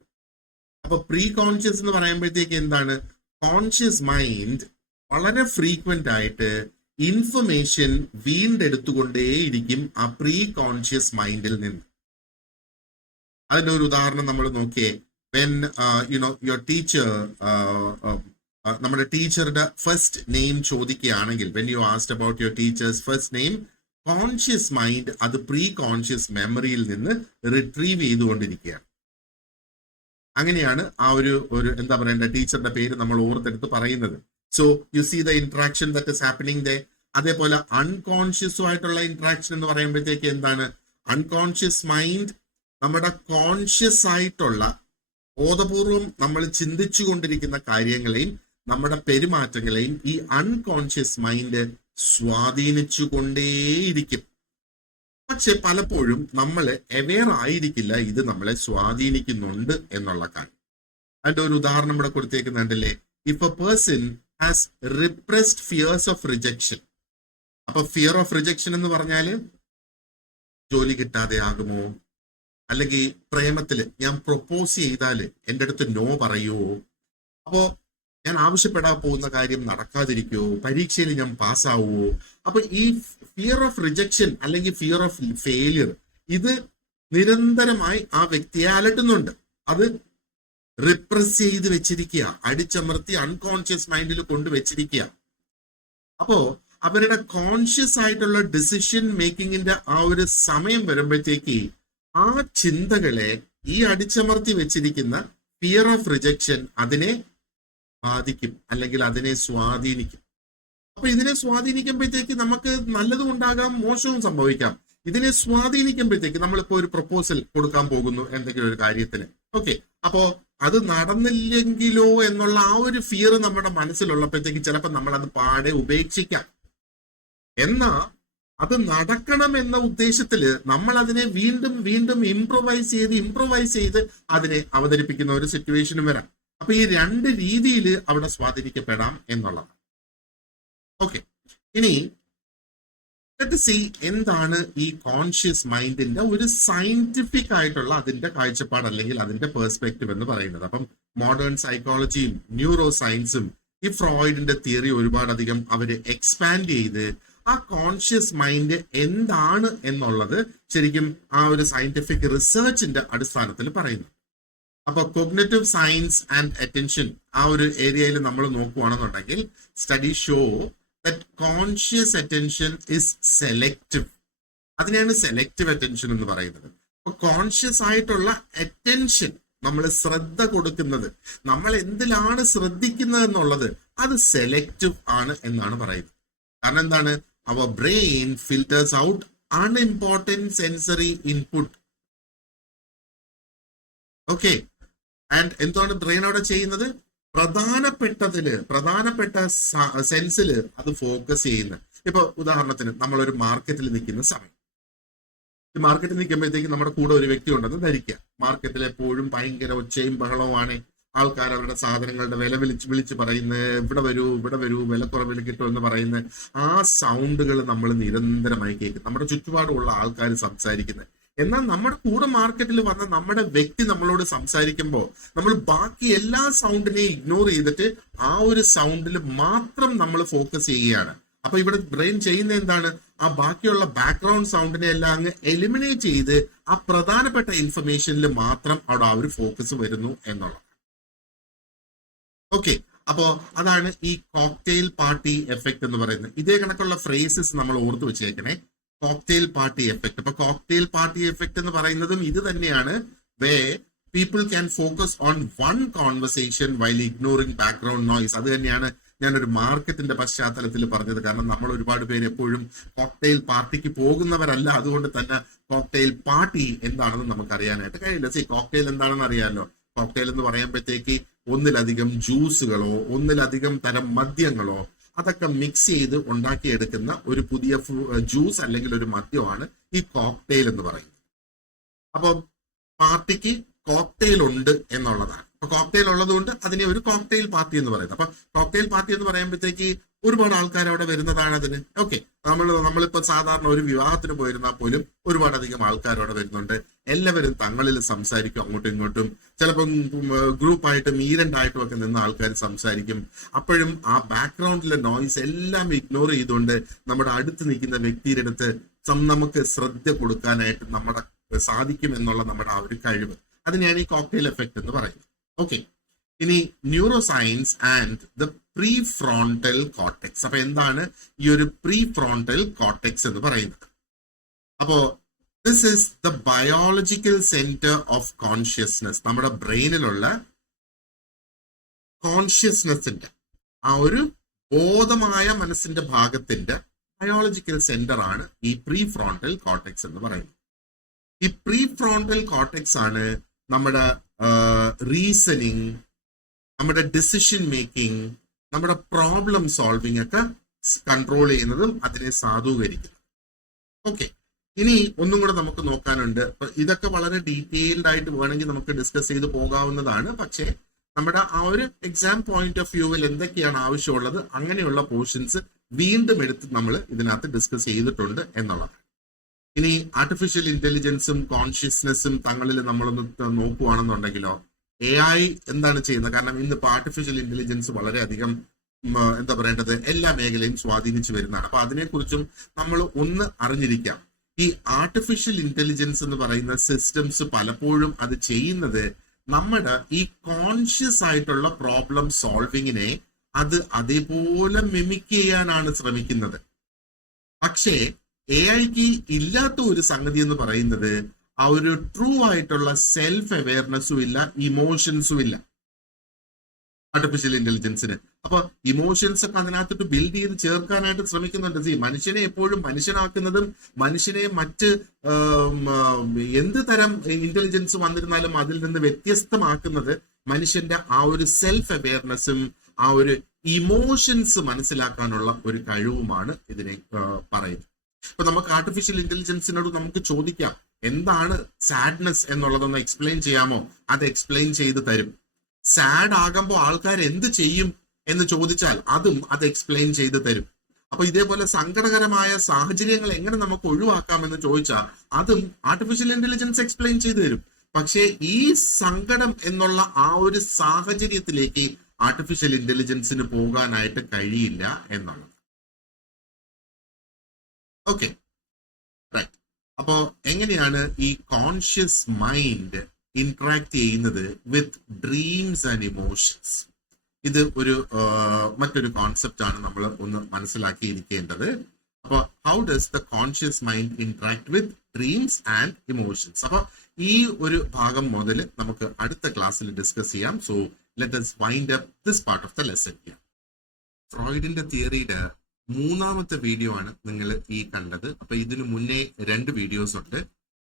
അപ്പൊ പ്രീ കോൺഷ്യസ് എന്ന് പറയുമ്പോഴത്തേക്ക് എന്താണ്, കോൺഷ്യസ് മൈൻഡ് വളരെ ഫ്രീക്വന്റ് ആയിട്ട് ഇൻഫർമേഷൻ വീണ്ടെടുത്തുകൊണ്ടേയിരിക്കും ആ പ്രീ കോൺഷ്യസ് മൈൻഡിൽ നിന്ന്. അതിന്റെ ഒരു ഉദാഹരണം നമ്മൾ നോക്കിയേ. വെൻ യുവർ ടീച്ചർ, നമ്മുടെ ടീച്ചറുടെ ഫസ്റ്റ് നെയിം ചോദിക്കുകയാണെങ്കിൽ, when you asked about your teachers first name, conscious mind അത് പ്രീ കോൺഷ്യസ് മെമ്മറിയിൽ നിന്ന് റിട്രീവ് ചെയ്തുകൊണ്ടിരിക്കുകയാണ്. അങ്ങനെയാണ് ആ ഒരു എന്താ പറയണ്ട ടീച്ചറുടെ പേര് നമ്മൾ ഓർത്തെടുത്ത് പറയുന്നത്. So you see the interaction that is happening there. അതേപോലെ അൺകോൺഷ്യസുമായിട്ടുള്ള ഇന്ററാക്ഷൻ എന്ന് പറയുമ്പോഴത്തേക്ക് എന്താണ്, അൺകോൺഷ്യസ് മൈൻഡ് നമ്മുടെ കോൺഷ്യസ് ആയിട്ടുള്ള ബോധപൂർവം നമ്മൾ ചിന്തിച്ചു കൊണ്ടിരിക്കുന്ന കാര്യങ്ങളെയും നമ്മുടെ പെരുമാറ്റങ്ങളെയും ഈ അൺകോൺഷ്യസ് മൈൻഡ് സ്വാധീനിച്ചു കൊണ്ടേയിരിക്കും. പക്ഷെ പലപ്പോഴും നമ്മൾ അവെയർ ആയിരിക്കില്ല ഇത് നമ്മളെ സ്വാധീനിക്കുന്നുണ്ട് എന്നുള്ള കാര്യം. അതിന്റെ ഒരു ഉദാഹരണം ഇവിടെ കൊടുത്തേക്കുന്നുണ്ടല്ലേ. If a person has repressed fears of rejection. അപ്പൊ ഫിയർ ഓഫ് റിജക്ഷൻ എന്ന് പറഞ്ഞാല് ജോലി കിട്ടാതെ ആകുമോ, അല്ലെങ്കിൽ പ്രേമത്തില് ഞാൻ പ്രൊപ്പോസ് ചെയ്താല് എൻ്റെ അടുത്ത് നോ പറയുമോ, അപ്പോ ഞാൻ ആവശ്യപ്പെടാൻ പോകുന്ന കാര്യം നടക്കാതിരിക്കുമോ, പരീക്ഷയിൽ ഞാൻ പാസ്സാവുമോ. അപ്പൊ ഈ ഫിയർ ഓഫ് റിജക്ഷൻ അല്ലെങ്കിൽ ഫിയർ ഓഫ് ഫെയിലിയർ ഇത് നിരന്തരമായി ആ വ്യക്തിയെ അലട്ടുന്നുണ്ട്. അത് റിപ്രസ് ചെയ്ത് വെച്ചിരിക്കുക, അടിച്ചമർത്തി അൺകോൺഷ്യസ് മൈൻഡിൽ കൊണ്ടുവച്ചിരിക്കുക. അപ്പോ അവരുടെ കോൺഷ്യസ് ആയിട്ടുള്ള ഡിസിഷൻ മേക്കിങ്ങിന്റെ ആ ഒരു സമയം വരുമ്പോഴത്തേക്ക് ആ ചിന്തകളെ ഈ അടിച്ചമർത്തി വെച്ചിരിക്കുന്ന ഫിയർ ഓഫ് റിജക്ഷൻ അതിനെ ബാധിക്കും അല്ലെങ്കിൽ അതിനെ സ്വാധീനിക്കും. അപ്പൊ ഇതിനെ സ്വാധീനിക്കുമ്പോഴത്തേക്ക് നമുക്ക് നല്ലതും ഉണ്ടാകാം, മോശവും സംഭവിക്കാം. ഇതിനെ സ്വാധീനിക്കുമ്പോഴത്തേക്ക് നമ്മളിപ്പോ ഒരു പ്രപ്പോസൽ കൊടുക്കാൻ പോകുന്നു എന്തെങ്കിലും ഒരു കാര്യത്തിന്, ഓക്കെ, അപ്പോ അത് നടന്നില്ലെങ്കിലോ എന്നുള്ള ആ ഒരു ഫിയർ നമ്മുടെ മനസ്സിലുള്ളപ്പോഴത്തേക്ക് ചിലപ്പോൾ നമ്മൾ അത് പാടെ ഉപേക്ഷിക്കാം. എന്നാ അത് നടക്കണം എന്ന ഉദ്ദേശത്തില് നമ്മൾ അതിനെ വീണ്ടും വീണ്ടും ഇംപ്രൊവൈസ് ചെയ്ത് അതിനെ അവതരിപ്പിക്കുന്ന ഒരു സിറ്റുവേഷനും വരാം. അപ്പൊ ഈ 2 രീതിയിൽ അവിടെ സ്വാധീനിക്കപ്പെടാം എന്നുള്ളതാണ്. ഓക്കെ, ഇനി എന്താണ് ഈ കോൺഷ്യസ് മൈൻഡിന്റെ ഒരു സയന്റിഫിക് ആയിട്ടുള്ള അതിന്റെ കാഴ്ചപ്പാട് അല്ലെങ്കിൽ അതിന്റെ പെർസ്പെക്റ്റീവ് എന്ന് പറയുന്നത്. അപ്പം മോഡേൺ സൈക്കോളജിയും ന്യൂറോ സയൻസും ഈ ഫ്രോയിഡിന്റെ തിയറി ഒരുപാടധികം അവര് എക്സ്പാൻഡ് ചെയ്ത് ആ കോൺഷ്യസ് മൈൻഡ് എന്താണ് എന്നുള്ളത് ശരിക്കും ആ ഒരു സയന്റിഫിക് റിസർച്ചിന്റെ അടിസ്ഥാനത്തിൽ പറയുന്നു. അപ്പൊ കോഗ്നിറ്റീവ് സയൻസ് ആൻഡ് അറ്റൻഷൻ ആ ഒരു ഏരിയയിൽ നമ്മൾ നോക്കുകയാണെന്നുണ്ടെങ്കിൽ study show that conscious attention is selective. അതിനെയാണ് സെലക്റ്റീവ് അറ്റൻഷൻ എന്ന് പറയുന്നത്. കോൺഷ്യസ് ആയിട്ടുള്ള അറ്റൻഷൻ, നമ്മൾ ശ്രദ്ധ കൊടുക്കുന്നത്, നമ്മൾ എന്തിലാണ് ശ്രദ്ധിക്കുന്നത് എന്നുള്ളത് അത് സെലക്റ്റീവ് ആണ് എന്നാണ് പറയുന്നത്. കാരണം എന്താണ്? അവർ brain filters out unimportant sensory input. Okay, and എന്താണ് ബ്രെയിൻ അവിടെ ചെയ്യുന്നത്? പ്രധാനപ്പെട്ട സെൻസില് അത് ഫോക്കസ് ചെയ്യുന്നത്. ഇപ്പൊ ഉദാഹരണത്തിന് നമ്മളൊരു മാർക്കറ്റിൽ നിൽക്കുന്ന സമയം, ഈ മാർക്കറ്റിൽ നിൽക്കുമ്പോഴത്തേക്ക് നമ്മുടെ കൂടെ ഒരു വ്യക്തി ഉണ്ടെന്ന് ധരിക്കുക. മാർക്കറ്റിൽ എപ്പോഴും ഭയങ്കര ഒച്ചയും ബഹളവുമാണ്. ആൾക്കാർ അവരുടെ സാധനങ്ങളുടെ വില വിളിച്ച് പറയുന്നത്, ഇവിടെ വരൂ വിലക്കുറവിൽ കിട്ടും എന്ന് പറയുന്നത്. ആ സൗണ്ടുകൾ നമ്മൾ നിരന്തരമായി കേൾക്കും, നമ്മുടെ ചുറ്റുപാടുമുള്ള ആൾക്കാർ സംസാരിക്കുന്നത്. എന്നാൽ നമ്മുടെ കൂടെ മാർക്കറ്റിൽ വന്ന നമ്മുടെ വ്യക്തി നമ്മളോട് സംസാരിക്കുമ്പോൾ നമ്മൾ ബാക്കി എല്ലാ സൗണ്ടിനെയും ഇഗ്നോർ ചെയ്തിട്ട് ആ ഒരു സൗണ്ടിൽ മാത്രം നമ്മൾ ഫോക്കസ് ചെയ്യുകയാണ്. അപ്പൊ ഇവിടെ ബ്രെയിൻ ചെയ്യുന്ന എന്താണ്? ആ ബാക്കിയുള്ള ബാക്ക്ഗ്രൗണ്ട് സൗണ്ടിനെ എല്ലാം അങ്ങ് എലിമിനേറ്റ് ചെയ്ത് ആ പ്രധാനപ്പെട്ട ഇൻഫർമേഷനിൽ മാത്രം അവിടെ ആ ഒരു ഫോക്കസ് വരുന്നു എന്നുള്ളത്. ഓക്കെ, അപ്പോ അതാണ് ഈ കോക്ടെയിൽ പാർട്ടി എഫക്ട് എന്ന് പറയുന്നത്. ഇതേ കണക്കുള്ള ഫ്രേസസ് നമ്മൾ ഓർത്ത് വെച്ചേക്കണേ. Cocktail party effect. അപ്പൊ കോക്ടെയിൽ പാർട്ടി എഫക്ട് എന്ന് പറയുന്നതും ഇത് തന്നെയാണ്. Way people can focus on one conversation while ignoring background noise. അത് തന്നെയാണ് ഞാനൊരു മാർക്കറ്റിന്റെ പശ്ചാത്തലത്തിൽ പറഞ്ഞത്. കാരണം നമ്മൾ ഒരുപാട് പേര് എപ്പോഴും കോക്ടെയിൽ പാർട്ടിക്ക് പോകുന്നവരല്ല. അതുകൊണ്ട് തന്നെ കോക്ടെയിൽ പാർട്ടി എന്താണെന്ന് നമുക്ക് അറിയാനായിട്ട് കഴിയില്ല. കോക്ടെയിൽ എന്താണെന്ന് അറിയാമല്ലോ. കോക്ടെയിൽ എന്ന് പറയുമ്പോഴത്തേക്ക് ഒന്നിലധികം ജ്യൂസുകളോ ഒന്നിലധികം തരം മദ്യങ്ങളോ അതൊക്കെ മിക്സ് ചെയ്ത് ഉണ്ടാക്കിയെടുക്കുന്ന ഒരു പുതിയ ജ്യൂസ് അല്ലെങ്കിൽ ഒരു മദ്യമാണ് ഈ കോക്ടെയിൽ എന്ന് പറയുന്നത്. അപ്പൊ പാർട്ടിക്ക് കോക്ടെയിൽ ഉണ്ട് എന്നുള്ളതാണ്. അപ്പൊ കോക്ടെയിൽ ഉള്ളതുകൊണ്ട് അതിനെ ഒരു കോക്ടെയിൽ പാർട്ടി എന്ന് പറയുന്നത്. അപ്പൊ കോക്ടെയിൽ പാർട്ടി എന്ന് പറയുമ്പോഴത്തേക്ക് ഒരുപാട് ആൾക്കാർ അവിടെ വരുന്നതാണ് അതിന്. ഓക്കെ, നമ്മളിപ്പോ സാധാരണ ഒരു വിവാഹത്തിന് പോയിരുന്നാൽ പോലും ഒരുപാട് അധികം ആൾക്കാർ അവിടെ വരുന്നുണ്ട്. എല്ലാവരും തങ്ങളിൽ സംസാരിക്കും, അങ്ങോട്ടും ഇങ്ങോട്ടും. ചിലപ്പം ഗ്രൂപ്പായിട്ടും ഈരണ്ടായിട്ടും ഒക്കെ നിന്ന് ആൾക്കാർ സംസാരിക്കും. അപ്പോഴും ആ ബാക്ക്ഗ്രൗണ്ടിലെ നോയ്സ് എല്ലാം ഇഗ്നോർ ചെയ്തുകൊണ്ട് നമ്മുടെ അടുത്ത് നിൽക്കുന്ന വ്യക്തിയുടെ അടുത്ത് നമുക്ക് ശ്രദ്ധ കൊടുക്കാനായിട്ട് നമ്മുടെ സാധിക്കും എന്നുള്ള നമ്മുടെ ആ ഒരു കഴിവ്, അതിനെയാണ് ഈ കോക്ടെയിൽ എഫക്ട് എന്ന് പറയുന്നത്. ഓക്കെ, ഇനി neuro science and the pre frontal cortex. അപ്പൊ എന്താണ് ഈ ഒരു പ്രീ ഫ്രോണ്ടൽ കോർട്ടെക്സ് എന്ന് പറയുന്നത്? അപ്പോ this is the biological centre of consciousness. നമ്മുടെ ബ്രെയിനിലുള്ള കോൺഷ്യസ്നെസിന്റെ ആ ഒരു ബോധമായ മനസ്സിന്റെ ഭാഗത്തിന്റെ ബയോളജിക്കൽ സെന്റർ ആണ് ഈ പ്രീ ഫ്രോണ്ടൽ കോർട്ടെക്സ് എന്ന് പറയുന്നത്. ഈ പ്രീ ഫ്രോണ്ടൽ കോർട്ടെക്സ് ആണ് നമ്മുടെ റീസണിങ്, നമ്മുടെ ഡിസിഷൻ മേക്കിംഗ്, നമ്മുടെ പ്രോബ്ലം സോൾവിങ് ഒക്കെ കൺട്രോൾ ചെയ്യുന്നതും അതിനെ സാധൂകരിക്കുന്നത്. ഓക്കെ, ഇനി ഒന്നും കൂടെ നമുക്ക് നോക്കാനുണ്ട്. ഇതൊക്കെ വളരെ ഡീറ്റെയിൽഡ് ആയിട്ട് വേണമെങ്കിൽ നമുക്ക് ഡിസ്കസ് ചെയ്ത് പോകാവുന്നതാണ്. പക്ഷേ നമ്മുടെ ആ ഒരു എക്സാം പോയിന്റ് ഓഫ് വ്യൂവിൽ എന്തൊക്കെയാണ് ആവശ്യമുള്ളത് അങ്ങനെയുള്ള പോർഷൻസ് വീണ്ടും എടുത്ത് നമ്മൾ ഇതിനകത്ത് ഡിസ്കസ് ചെയ്തിട്ടുണ്ട് എന്നുള്ളതാണ്. ഇനി ആർട്ടിഫിഷ്യൽ ഇന്റലിജൻസും കോൺഷ്യസ്നെസ്സും തങ്ങളിൽ നമ്മളൊന്ന് നോക്കുകയാണെന്നുണ്ടെങ്കിലോ, AI എന്താണ് ചെയ്യുന്നത്? കാരണം ഇന്നിപ്പോ ആർട്ടിഫിഷ്യൽ ഇന്റലിജൻസ് വളരെയധികം എന്താ പറയേണ്ടത്, എല്ലാ മേഖലയും സ്വാധീനിച്ചു വരുന്നതാണ്. അപ്പൊ അതിനെക്കുറിച്ചും നമ്മൾ ഒന്ന് അറിഞ്ഞിരിക്കാം. ഈ ആർട്ടിഫിഷ്യൽ ഇന്റലിജൻസ് എന്ന് പറയുന്ന സിസ്റ്റംസ് പലപ്പോഴും അത് ചെയ്യുന്നത് നമ്മുടെ ഈ കോൺഷ്യസ് ആയിട്ടുള്ള പ്രോബ്ലം സോൾവിങ്ങിനെ അത് അതേപോലെ മിമിക് ചെയ്യാനാണ് ശ്രമിക്കുന്നത്. പക്ഷേ AI-ക്ക് ഇല്ലാത്ത ഒരു സംഗതി എന്ന് പറയുന്നത് ആ ഒരു ട്രൂ ആയിട്ടുള്ള സെൽഫ് അവയർനെസ്സും ഇല്ല, ഇമോഷൻസും ഇല്ല ആർട്ടിഫിഷ്യൽ ഇന്റലിജൻസിന്. അപ്പൊ ഇമോഷൻസ് ഒക്കെ അതിനകത്തോട്ട് ബിൽഡ് ചെയ്ത് ചേർക്കാനായിട്ട് ശ്രമിക്കുന്നുണ്ട്. മനുഷ്യനെ എപ്പോഴും മനുഷ്യനാക്കുന്നതും മനുഷ്യനെ മറ്റ് എന്ത് തരം ഇന്റലിജൻസ് വന്നിരുന്നാലും അതിൽ നിന്ന് വ്യത്യസ്തമാക്കുന്നത് മനുഷ്യന്റെ ആ ഒരു സെൽഫ് അവയർനെസ്സും ആ ഒരു ഇമോഷൻസ് മനസ്സിലാക്കാനുള്ള ഒരു കഴിവുമാണ് ഇതിനെ പറയുന്നത്. ഇപ്പൊ നമുക്ക് ആർട്ടിഫിഷ്യൽ ഇന്റലിജൻസിനോട് നമുക്ക് ചോദിക്കാം, എന്താണ് സാഡ്നെസ് എന്നുള്ളതൊന്ന് എക്സ്പ്ലെയിൻ ചെയ്യാമോ? അത് എക്സ്പ്ലെയിൻ ചെയ്ത് തരും. സാഡ് ആകുമ്പോൾ ആൾക്കാർ എന്ത് ചെയ്യും എന്ന് ചോദിച്ചാൽ അതും അത് എക്സ്പ്ലെയിൻ ചെയ്ത് തരും. അപ്പൊ ഇതേപോലെ സങ്കടകരമായ സാഹചര്യങ്ങൾ എങ്ങനെ നമുക്ക് ഒഴിവാക്കാമെന്ന് ചോദിച്ചാൽ അതും ആർട്ടിഫിഷ്യൽ ഇന്റലിജൻസ് എക്സ്പ്ലെയിൻ ചെയ്തു തരും. പക്ഷേ ഈ സങ്കടം എന്നുള്ള ആ ഒരു സാഹചര്യത്തിലേക്ക് ആർട്ടിഫിഷ്യൽ ഇന്റലിജൻസിന് പോകാനായിട്ട് കഴിയില്ല എന്നുള്ളത്. Okay, right. അപ്പോ എങ്ങനെയാണ് ഈ കോൺഷ്യസ് മൈൻഡ് ഇന്ററാക്ട് ചെയ്യുന്നത് വിത്ത് ഡ്രീംസ് ആൻഡ് ഇമോഷൻസ്? ഇത് ഒരു മറ്റൊരു കോൺസെപ്റ്റ് ആണ് നമ്മൾ ഒന്ന് മനസ്സിലാക്കിയിരിക്കേണ്ടത്. അപ്പോൾ how does the conscious mind interact with dreams and emotions. അപ്പോൾ ഈ ഒരു ഭാഗം മുതൽ നമുക്ക് അടുത്ത ക്ലാസ്സിൽ ഡിസ്കസ് ചെയ്യാം. So let us wind up this part of the lesson here. ഫ്രോയിഡിന്റെ തിയറിയുടെ മൂന്നാമത്തെ വീഡിയോ ആണ് നിങ്ങൾ ഈ കണ്ടത്. അപ്പൊ ഇതിനു മുന്നേ 2 വീഡിയോസ് ഉണ്ട്.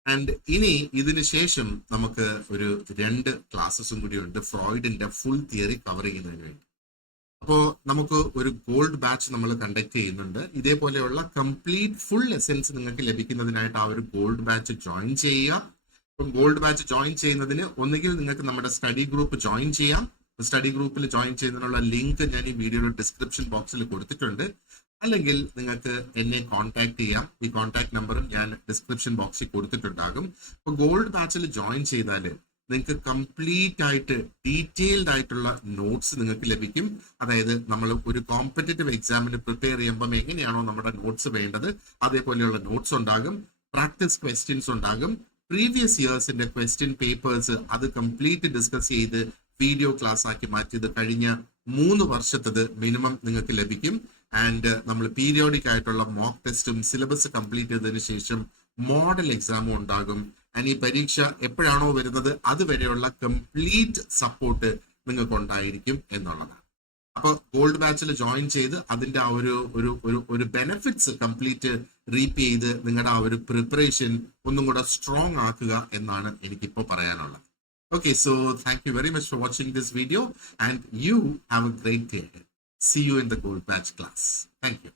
ആൻഡ് ഇനി ഇതിന് ശേഷം നമുക്ക് ഒരു 2 ക്ലാസ്സസും കൂടി ഉണ്ട് ഫ്രോയിഡിന്റെ ഫുൾ തിയറി കവർ ചെയ്യുന്നതിന് വേണ്ടി. അപ്പോൾ നമുക്ക് ഒരു ഗോൾഡ് ബാച്ച് നമ്മൾ കണ്ടക്ട് ചെയ്യുന്നുണ്ട്. ഇതേപോലെയുള്ള കംപ്ലീറ്റ് ഫുൾ എസെൻസ് നിങ്ങൾക്ക് ലഭിക്കുന്നതിനായിട്ട് ആ ഒരു ഗോൾഡ് ബാച്ച് ജോയിൻ ചെയ്യുക. അപ്പം ഗോൾഡ് ബാച്ച് ജോയിൻ ചെയ്യുന്നതിന് ഒന്നുകിൽ നിങ്ങൾക്ക് നമ്മുടെ സ്റ്റഡി ഗ്രൂപ്പ് ജോയിൻ ചെയ്യാം. സ്റ്റഡി ഗ്രൂപ്പിൽ ജോയിൻ ചെയ്യുന്നതിനുള്ള ലിങ്ക് ഞാൻ ഈ വീഡിയോയുടെ ഡിസ്ക്രിപ്ഷൻ ബോക്സിൽ കൊടുത്തിട്ടുണ്ട്. അല്ലെങ്കിൽ നിങ്ങൾക്ക് എന്നെ കോൺടാക്ട് ചെയ്യാം. ഈ കോൺടാക്ട് നമ്പറും ഞാൻ ഡിസ്ക്രിപ്ഷൻ ബോക്സിൽ കൊടുത്തിട്ടുണ്ടാകും. അപ്പോൾ ഗോൾഡ് ബാച്ചിൽ ജോയിൻ ചെയ്താൽ നിങ്ങൾക്ക് കംപ്ലീറ്റ് ആയിട്ട് ഡീറ്റെയിൽഡ് ആയിട്ടുള്ള നോട്ട്സ് നിങ്ങൾക്ക് ലഭിക്കും. അതായത് നമ്മൾ ഒരു കോമ്പറ്റേറ്റീവ് എക്സാമിന് പ്രിപ്പയർ ചെയ്യുമ്പം എങ്ങനെയാണോ നമ്മുടെ നോട്ട്സ് വേണ്ടത് അതേപോലെയുള്ള നോട്ട്സ് ഉണ്ടാകും. പ്രാക്ടീസ് ക്വസ്റ്റ്യൻസ് ഉണ്ടാകും. പ്രീവിയസ് ഇയേഴ്സിന്റെ ക്വസ്റ്റ്യൻ പേപ്പേഴ്സ് അത് കംപ്ലീറ്റ് ഡിസ്കസ് ചെയ്ത് വീഡിയോ ക്ലാസ് ആക്കി മാറ്റിയത് കഴിഞ്ഞ 3 വർഷത്തത് മിനിമം നിങ്ങൾക്ക് ലഭിക്കും. ആൻഡ് നമ്മൾ പീരിയോഡിക് ആയിട്ടുള്ള മോക്ക് ടെസ്റ്റും സിലബസ് കംപ്ലീറ്റ് ചെയ്തതിനു ശേഷം മോഡൽ എക്സാമും ഉണ്ടാകും. ആൻഡ് ഈ പരീക്ഷ എപ്പോഴാണോ വരുന്നത് അതുവരെയുള്ള കംപ്ലീറ്റ് സപ്പോർട്ട് നിങ്ങൾക്ക് ഉണ്ടായിരിക്കും എന്നുള്ളതാണ്. അപ്പോൾ ഗോൾഡ് ബാച്ചിൽ ജോയിൻ ചെയ്ത് അതിന്റെ ആ ഒരു ബെനിഫിറ്റ്സ് കംപ്ലീറ്റ് റീപ്പ് ചെയ്ത് നിങ്ങളുടെ ആ ഒരു പ്രിപ്പറേഷൻ ഒന്നും കൂടെ സ്ട്രോങ് ആക്കുക എന്നാണ് എനിക്കിപ്പോൾ പറയാനുള്ളത്. Okay, so thank you very much for watching this video and you have a great day. See you in the Gold Batch class. Thank you.